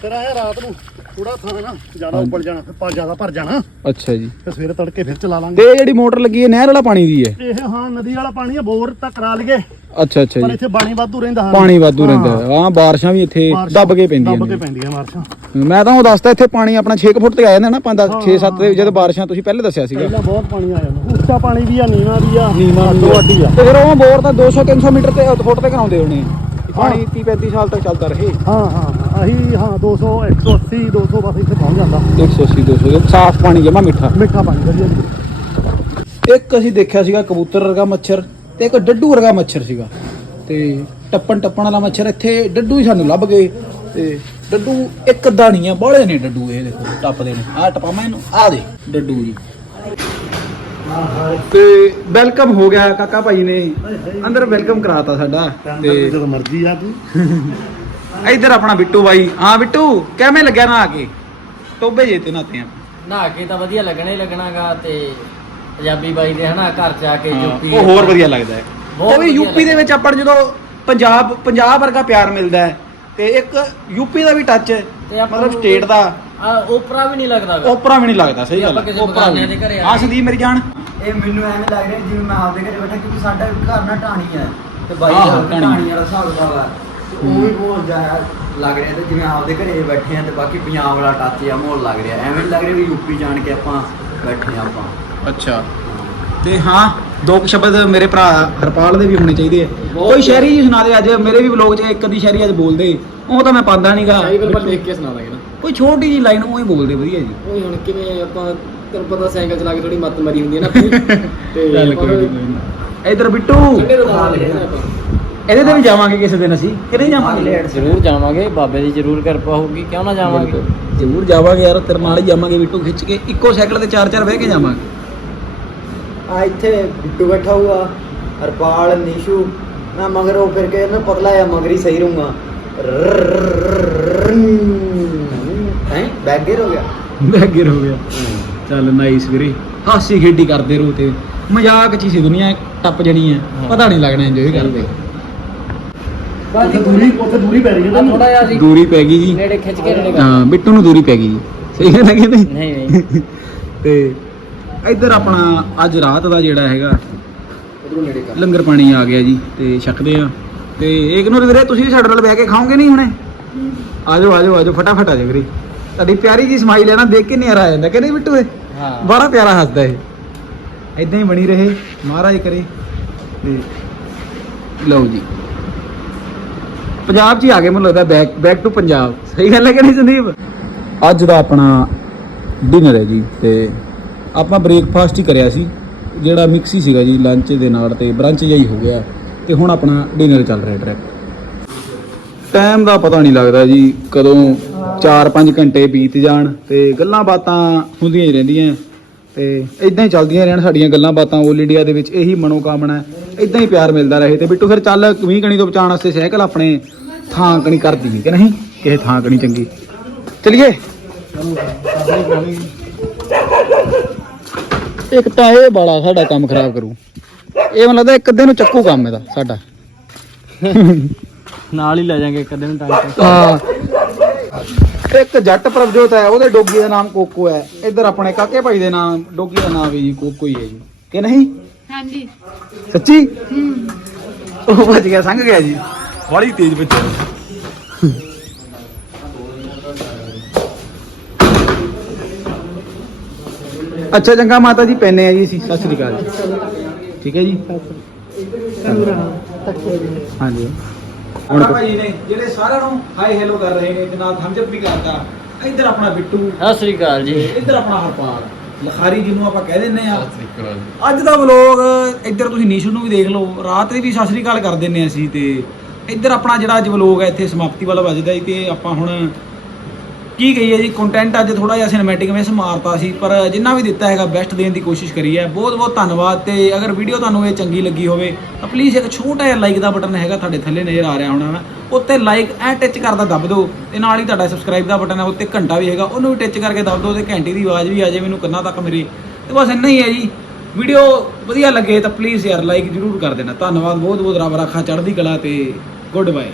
ਫਿਰ ਆਇਆ ਰਾਤ ਨੂੰ ਥੋੜਾ ਥਾਂ ਨਾ ਜ਼ਿਆਦਾ ਉੱਪਰ ਜਾਣਾ ਫਿਰ ਪਾ ਜ਼ਿਆਦਾ ਭਰ ਜਾਣਾ। ਅੱਛਾ ਜੀ। ਫਿਰ ਸਵੇਰੇ ਤੜਕੇ ਫਿਰ ਚਲਾ ਲਾਂਗੇ। ਤੇ ਇਹ ਜਿਹੜੀ ਮੋਟਰ ਲੱਗੀ ਹੈ ਨਹਿਰ ਵਾਲਾ ਪਾਣੀ ਦੀ ਹੈ? ਇਹ ਹਾਂ ਨਦੀ ਵਾਲਾ ਪਾਣੀ ਆ ਬੋਰ ਤਾਂ ਕਰਾ ਲਈਏ। ਅੱਛਾ ਅੱਛਾ ਪਰ ਜੀ। ਇੱਥੇ ਪਾਣੀ ਵਾਧੂ ਰਹਿੰਦਾ ਹਾਂ। ਪਾਣੀ ਵਾਧੂ ਰਹਿੰਦਾ। ਹੈ। ਹਾਂ ਬਾਰਿਸ਼ਾਂ ਵੀ ਇੱਥੇ ਬਾਰਿਸ਼ਾਂ ਦੱਬ ਕੇ ਪੈਂਦੀਆਂ ਦੱਬ ਕੇ ਨੇ ਪੈਂਦੀਆਂ ਮਾਰਸ਼ਾਂ ਮੈਂ ਤਾਂ ਉਹ ਦੱਸਦਾ ਇੱਥੇ ਪਾਣੀ ਆਪਣਾ 6 ਫੁੱਟ ਤੇ ਆ ਜਾਂਦਾ ਨਾ 5 6 7 ਦੇ ਜਦੋਂ ਬਾਰਿਸ਼ਾਂ ਤੁਸੀਂ ਪਹਿਲੇ ਦੱਸਿਆ ਸੀਗਾ। ਪਹਿਲਾਂ ਬਹੁਤ ਪਾਣੀ ਆ ਜਾਂਦਾ ਉੱਚਾ ਪਾਣੀ ਵੀ ਆ ਨੀਵਾ ਵੀ ਆ ਨੀਵਾਂ ਦੋ ਅੱਡੀ ਆ। ਤੇ ਫਿਰ ਉਹ ਬੋਰ ਤਾਂ 200 300 ਮੀਟਰ ਤੇ ਫੁੱਟ ਤੇ ਕਰਾਉਂਦੇ ਹੋਣੇ। ਆ। ਪਾਣੀ 30 35 ਸਾਲ ਤੱਕ ਚੱਲਦਾ ਰਹੇ। ਹਾਂ ਹਾਂ ਹਾਂ, ਆਹੀ ਹਾਂ 200 180 200 ਬਸ ਇੱਥੇ ਪਹੁੰਚ ਜਾਂਦਾ। 180 200 ਸਾਫ਼ ਪਾਣੀ ਜਮਾ ਮਿੱਠਾ। ਮਿੱਠਾ ਪਾਣੀ ਵਧੀਆ ਜੀ। ਇੱਕ ਅਸੀਂ ਦੇਖਿਆ ਸੀਗਾ ਕਬੂਤਰ ਵਰਗਾ ਮੱਛਰ ਤੇ ਇੱਕ ਡੱਡੂ ਵਰਗਾ ਮੱਛਰ ਸੀਗਾ। ਤੇ ਟੱਪਣ ਟੱਪਣ ਵਾਲਾ ਮੱਛਰ ਇੱਥੇ ਡੱਡੂ ਹੀ ਸਾਨੂੰ ਲੱਭ ਗਏ। ਤੇ ਡੱਡੂ ਇੱਕ ਅੱਧਾ ਨਹੀਂ ਆ ਬਾਹਲੇ ਨੇ ਡੱਡੂ ਇਹ ਦੇਖੋ ਟੱਪਦੇ ਨੇ। ਆਹ ਟਪਾਵਾਂ ਇਹਨੂੰ ਆ ਦੇ ਡੱਡੂ ਜੀ। ਤੇ ਵੈਲਕਮ ਹੋ ਗਿਆ ਕਾਕਾ ਭਾਈ ਨੇ। ਅੰਦਰ ਵੈਲਕਮ ਕਰਾਤਾ ਸਾਡਾ। ਤੇ ਜਦੋਂ ਮਰਜ਼ੀ ਆ ਤੂੰ। ਇੱਧਰ ਆਪਣਾ ਬਿੱਟੂ ਬਾਈ। ਹਾਂ ਬਿੱਟੂ ਕਿਵੇਂ ਲੱਗਿਆ ਨਾ ਆ ਕੇ? ਟੋਬੇ ਜੇ ਤੇ ਨਾਤੇ ਆ। ਨਹਾ ਕੇ ਤਾਂ ਵਧੀਆ ਲੱਗਣਾ ਹੀ ਲੱਗਣਾਗਾ ਤੇ ਪੰਜਾਬੀ ਬਾਈ ਦੇ ਹਨਾ ਘਰ ਚ ਆ ਕੇ ਯੂਪੀ ਉਹ ਹੋਰ ਵਧੀਆ ਲੱਗਦਾ ਹੈ। ਬਹੁਤ ਉਹ ਵੀ ਵਧੀਆ ਯੂਪੀ ਦੇ ਵਿੱਚ ਆਪਾਂ ਨੂੰ ਜਦੋਂ ਪੰਜਾਬ ਪੰਜਾਬ ਵਰਗਾ ਪਿਆਰ ਮਿਲਦਾ ਹੈ ਤੇ ਇੱਕ ਯੂਪੀ ਦਾ ਵੀ ਟੱਚ ਮਤਲਬ ਨੂੰ ਸਟੇਟ ਦਾ। ਆ ਓਪਰਾ ਵੀ ਨਹੀਂ ਲੱਗਦਾ ਗਾ। ਓਪਰਾ ਵੀ ਨਹੀਂ ਲੱਗਦਾ ਸਹੀ ਗੱਲ ਆਪਾਂ ਕਿਸੇ ਹੈ ਓਪਰਾ ਬਗਾਨਿਆਂ ਦੇ ਘਰੇ ਆ ਆ ਸੰਦੀਪ ਮੇਰੀ ਜਾਨ। ਇਹ ਮੈਨੂੰ ਐਵੇਂ ਲੱਗ ਰਿਹਾ ਜਿਵੇਂ ਮੈਂ ਆਪਦੇ ਘਰੇ ਬੈਠਾ ਕਿਉਂਕਿ ਸਾਡਾ ਘਰ ਨਾ ਢਾਣੀ ਹੈ ਤੇ ਬਾਈ ਆਹੋ, ਦਾ ਢਾਣੀ। ਢਾਣੀ ਵਾਲਾ ਹਿਸਾਬ ਕਿਤਾਬ ਹੈ ਉਹ ਵੀ ਮਾਹੌਲ ਜਾ ਲੱਗ ਰਿਹਾ ਤੇ ਜਿਵੇਂ ਆਪਦੇ ਘਰੇ ਬੈਠੇ ਆ ਤੇ ਬਾਕੀ ਪੰਜਾਬ ਵਾਲਾ ਟੱਚ ਆ ਮਾਹੌਲ ਲੱਗ ਰਿਹਾ। ਐਵੇਂ ਨੀ ਲੱਗ ਰਿਹਾ ਵੀ ਯੂਪੀ ਜਾਣ ਕੇ ਆਪਾਂ ਬੈਠੇ ਆ ਆਪਾਂ। ਅੱਛਾ। ਤੇ ਹਾਂ ਦੋ ਕੁ ਸ਼ਬਦ ਮੇਰੇ ਭਰਾ ਹਰਪਾਲ ਦੇ ਵੀ ਹੋਣੇ ਚਾਹੀਦੇ ਆ। ਕੋਈ ਸ਼ਾਇਰੀ ਜੀ ਸੁਣਾ ਦੇ ਅੱਜ ਮੇਰੇ ਵੀ ਵਲੌਗ 'ਚ ਇੱਕ ਅੱਧੀ ਸ਼ਾਇਰੀ ਅੱਜ ਬੋਲਦੇ। ਉਹ ਤਾਂ ਮੈਂ ਪਾਉਂਦਾ ਨਹੀਂਗਾ ਕਈ ਵਾਰ ਲਿਖ ਕੇ ਸੁਣਾ ਦਾਂਗੇ ਨਾ। ਕੋਈ ਛੋਟੀ ਜੀ ਲਾਈਨ ਉਹ ਹੀ ਬੋਲਦੇ ਵਧੀਆ ਜੀ। ਉਹ ਹੁਣ ਕਿਵੇਂ ਆਪਾਂ ਤੈਨੂੰ ਪਤਾ ਸਾਈਕਲ ਚਲਾ ਕੇ ਥੋੜੀ ਮੱਤ ਮਰੀ ਹੁੰਦੀ ਹੈ ਨਾ <laughs> ਚੱਲ ਕੋਈ ਨਹੀਂ ਇਧਰ ਬਿੱਟੂ। ਠੰਡੇ ਆਪਾਂ। ਇਹਦੇ ਤੇ ਵੀ ਜਾਵਾਂਗੇ ਕਿਸੇ ਦਿਨ ਅਸੀਂ। ਕਿ ਨਹੀਂ ਜਾਵਾਂਗੇ? ਜ਼ਰੂਰ ਜਾਵਾਂਗੇ। ਬਾਬੇ ਦੀ ਜ਼ਰੂਰ ਕਿਰਪਾ ਹੋਊਗੀ। ਕਿਉਂ ਨਾ ਜਾਵਾਂਗੇ? ਜ਼ਰੂਰ ਜਾਵਾਂਗੇ ਯਾਰ ਤੇਰੇ ਨਾਲ ਹੀ ਜਾਵਾਂਗੇ ਬਿੱਟੂ ਖਿੱਚ ਕੇ। ਇੱਕੋ ਸਾਈਕਲ ਤੇ ਚਾਰ ਚਾਰ ਬਹਿ ਕੇ ਜਾਵਾਂਗੇ। ਆ ਇੱਥੇ ਬਿੱਟੂ ਬੈਠਾ ਹੁਆ ਹਰਪਾਲ ਨੀਸ਼ੂ। ਮੈਂ ਮਗਰ ਉਹ ਫਿਰ ਕੇ ਨਾ ਪਤਲਾ ਆ ਮਗਰ ਹੀ ਸਹੀ ਰਹੂੰਗਾ। ਹੈ? ਬੈਕ ਗੇਅਰ ਹੋ ਗਿਆ। ਬੈਗਰ ਹੋ ਗਿਆ। ਚੱਲ ਨਾਈਸ ਵੀਰੇ। ਹਾਸੀ ਖੇਡੀ ਕਰਦੇ ਰਹੋ ਤੇ। ਮਜ਼ਾਕ ਚ ਹੀ ਸੀ ਦੁਨੀਆ ਟੱਪ ਜਣੀ ਹੈ। ਪਤਾ ਨਹੀਂ ਲੱਗਣਾ ਇੰਜੋਏ ਕਰਦੇ। ਉੱਥੇ ਦੂਰੀ ਉੱਥੇ ਦੂਰੀ ਪੈ ਰਹੀ ਹੈ ਥੋੜਾ ਜਿਹਾ ਅਸੀਂ ਦੂਰੀ ਪੈ ਗਈ ਜੀ। ਨੇੜੇ ਖਿੱਚ ਕੇ ਨੇੜੇ ਕਰ ਹਾਂ ਬਿੱਟੂ ਨੂੰ ਦੂਰੀ ਪੈ ਗਈ ਜੀ। ਸਹੀ ਹੈ ਕਿ ਨਹੀਂ? ਨਹੀਂ ਨਹੀਂ। ਤੇ ਇੱਧਰ ਆਪਣਾ ਅੱਜ ਰਾਤ ਦਾ ਜਿਹੜਾ ਹੈਗਾ ਉਧਰੋਂ ਨੇੜੇ ਕਰ ਲੰਗਰ ਪਾਣੀ ਆ ਗਿਆ ਜੀ ਤੇ ਛਕਦੇ ਆ। ਤੇ ਇੱਕ ਨੂੰ ਵੀਰੇ ਤੁਸੀਂ ਵੀ ਸਾਡੇ ਨਾਲ ਬਹਿ ਕੇ ਖਾਓਗੇ ਨਹੀਂ ਹੁਣੇ? ਆਜੋ ਆਜੋ ਆਜੋ ਫਟਾਫਟ ਆਜੋ ਵੀਰੇ। ਤੁਹਾਡੀ ਪਿਆਰੀ ਜੀ ਸਮਾਈਲ ਹੈ ਨਾ ਦੇਖ ਕੇ ਨਜ਼ਾਰਾ ਆ ਜਾਂਦਾ ਕਿ ਨਹੀਂ ਬਿੱਟੂ ਇਹ? ਹਾਂ। ਬੜਾ ਪਿਆਰਾ ਹੱਸਦਾ ਇਹ। ਇਦਾਂ ਹੀ ਬਣੀ ਰਹੇ ਮਹਾਰਾਜ ਕਰੇ। ਤੇ ਲਓ ਜੀ। ਪੰਜਾਬ 'ਚ ਹੀ ਆ ਗਏ ਮੈਨੂੰ ਲੱਗਦਾ ਬੈਕ ਬੈਕ ਟੂ ਪੰਜਾਬ। ਸਹੀ ਗੱਲ ਹੈ ਕਿ ਨਹੀਂ ਸੰਦੀਪ? ਅੱਜ ਦਾ ਆਪਣਾ ਡਿਨਰ ਹੈ ਜੀ ਤੇ ਆਪਾਂ ਬ੍ਰੇਕਫਾਸਟ ਹੀ ਕਰਿਆ ਸੀ। ਜਿਹੜਾ ਮਿਕਸ ਹੀ ਸੀਗਾ ਜੀ ਲੰਚ ਦੇ ਨਾਲ ਤੇ ਬ੍ਰੰਚ ਜਿਹਾ ਹੀ ਹੋ ਗਿਆ। ਤੇ ਹੁਣ ਆਪਣਾ ਡਿਨਰ ਚੱਲ ਰਿਹਾ ਡਾਇਰੈਕਟ ਟਾਈਮ ਦਾ ਪਤਾ ਨਹੀਂ ਲੱਗਦਾ ਜੀ ਕਦੋਂ 4-5 ਘੰਟੇ ਬੀਤ ਜਾਣ ਤੇ ਗੱਲਾਂ ਬਾਤਾਂ ਹੁੰਦੀਆਂ ਹੀ ਰਹਿੰਦੀਆਂ। ਤੇ ਇਦਾਂ ਹੀ ਚੱਲਦੀਆਂ ਰਹਿਣ ਸਾਡੀਆਂ ਗੱਲਾਂ ਬਾਤਾਂ 올 ਇੰਡੀਆ ਦੇ ਵਿੱਚ। ਇਹੀ ਮਨੋਕਾਮਨਾ ਹੈ। ਇਦਾਂ ਹੀ ਪਿਆਰ ਮਿਲਦਾ ਰਹੇ ਤੇ ਬਿੱਟੂ ਫਿਰ ਚੱਲ ਕਮੀ ਕਣੀ ਤੋਂ ਬਚਾਉਣ ਵਾਸਤੇ ਸਾਈਕਲ ਆਪਣੇ ਥਾਂ ਕਣੀ ਕਰ ਦਈਏ ਕਿ ਨਹੀਂ? ਕਿਸੇ ਥਾਂ ਕਣੀ ਚੰਗੀ। ਚਲਿਏ। ਇੱਕ ਤਾਂ ਇਹ ਬਾਲਾ ਸਾਡਾ ਕੰਮ ਖਰਾਬ ਕਰੂ। ਇਹ ਮੈਨੂੰ ਲੱਗਦਾ ਇੱਕ ਅੱਧੇ ਨੂੰ ਚੱਕੂ ਕੰਮ ਇਹਦਾ ਸਾਡਾ। <laughs> ਨਾਲ ਹੀ ਲੈ ਜਾਾਂਗੇ ਇੱਕ ਦਿਨ ਟਾਈਮ ਹਾਂ। ਇੱਕ ਜੱਟ ਪ੍ਰਭਜੋਤ ਹੈ ਉਹਦੇ ਡੋਗੀ ਦਾ ਨਾਮ ਕੋਕੋ ਹੈ। ਇੱਧਰ ਆਪਣੇ ਕਾਕੇ ਭਾਈ ਦੇ ਨਾਮ ਡੋਗੀ ਦਾ ਨਾਮ ਵੀ ਜੀ ਕੋਕੋ ਹੀ ਹੈ ਜੀ। ਕਿ ਨਹੀਂ? ਹਾਂਜੀ। ਸੱਚੀ? ਹੂੰ। ਉਹ ਬਚ ਗਿਆ ਸੰਗ ਗਿਆ ਜੀ। ਬੜੀ ਤੇਜ਼ ਬੱਚਾ ਅੱਛਾ ਚੰਗਾ ਮਾਤਾ ਜੀ ਪੈਨੇ ਆ ਜੀ ਅਸੀਂ। ਸਤਿ ਸ੍ਰੀ ਅਕਾਲ ਜੀ। ਠੀਕ ਹੈ ਜੀ? ਹਾਂਜੀ। ਹੁਣ ਭਾਈ ਨੇ ਜਿਹੜੇ ਸਾਰਿਆਂ ਨੂੰ ਹਾਈ ਹੈਲੋ ਕਰ ਰਹੇ ਨੇ ਤੇ ਨਾਲ ਥੰਬਸ ਅਪ ਵੀ ਕਰਦਾ ਇੱਧਰ ਆਪਣਾ ਬਿੱਟੂ ਸਤਿ ਸ੍ਰੀ ਅਕਾਲ ਜੀ। ਇੱਧਰ ਆਪਣਾ ਹਰਪਾਲ। ਲਖਾਰੀ ਜਿਹਨੂੰ ਆਪਾਂ ਕਹਿ ਦਿੰਨੇ ਆ ਅੱਜ ਦਾ ਵਲੋਗ ਇੱਧਰ ਤੁਸੀਂ ਨੀਸ਼ੂ ਨੂੰ ਵੀ ਦੇਖ ਲਓ। ਰਾਤ ਦੀ ਵੀ ਸਤਿ ਸ੍ਰੀ ਅਕਾਲ ਕਰ ਦਿੰਨੇ ਆ ਅਸੀਂ ਤੇ। ਇੱਧਰ ਆਪਣਾ ਜਿਹੜਾ ਅੱਜ ਵਲੋਗ ਹੈ ਇੱਥੇ ਸਮਾਪਤੀ ਵਾਲਾ ਵੱਜਦਾ ਜੀ ਤੇ ਆਪਾਂ ਹੁਣ ਕੀ ਕਹੀਏ ਜੀ ਕੰਟੈਂਟ ਅੱਜ ਥੋੜਾ ਜਿਹਾ ਸਿਨੇਮੈਟਿਕ ਵਿੱਚ ਮਾਰਤਾ ਸੀ, ਪਰ ਜਿੰਨਾ ਵੀ ਦਿੱਤਾ ਹੈਗਾ ਬੈਸਟ ਦੇਣ ਦੀ ਕੋਸ਼ਿਸ਼ ਕਰੀ ਹੈ। ਬਹੁਤ ਬਹੁਤ ਧੰਨਵਾਦ ਤੇ ਅਗਰ ਵੀਡੀਓ ਤੁਹਾਨੂੰ ਇਹ ਚੰਗੀ ਲੱਗੀ ਹੋਵੇ, ਤਾਂ ਪਲੀਜ਼ ਇੱਕ ਛੋਟਾ ਜਿਹਾ ਲਾਈਕ ਦਾ ਬਟਨ ਹੈਗਾ ਤੁਹਾਡੇ ਥੱਲੇ ਨਜ਼ਰ ਆ ਰਿਹਾ ਹੋਣਾ ਨਾ ਉੱਤੇ ਲਾਈਕ ਐ ਟਿਚ ਕਰਦਾ ਦੱਬ ਦਿਓ ਤੇ ਨਾਲ ਹੀ ਤੁਹਾਡਾ ਸਬਸਕ੍ਰਾਈਬ ਦਾ ਬਟਨ ਹੈ, ਉੱਤੇ ਘੰਟਾ ਵੀ ਹੈਗਾ, ਉਹਨੂੰ ਵੀ ਟਿਚ ਕਰਕੇ ਦੱਬ ਦਿਓ ਤੇ ਘੰਟੀ ਦੀ ਆਵਾਜ਼ ਵੀ ਆ ਜਾਵੇ ਮੈਨੂੰ ਕੰਨਾਂ ਤੱਕ ਮੇਰੇ। ਤੇ ਬਸ ਇੰਨਾ ਹੀ ਹੈ ਜੀ। ਵੀਡੀਓ ਵਧੀਆ ਲੱਗੇ ਤਾਂ ਪਲੀਜ਼ ਯਾਰ ਲਾਈਕ ਜ਼ਰੂਰ ਕਰ ਦੇਣਾ। ਧੰਨਵਾਦ, ਬਹੁਤ ਬਹੁਤ ਰੱਬ ਰਾਖਾ, ਚੜ੍ਹਦੀ ਕਲਾ ਤੇ ਗੁੱਡ ਬਾਏ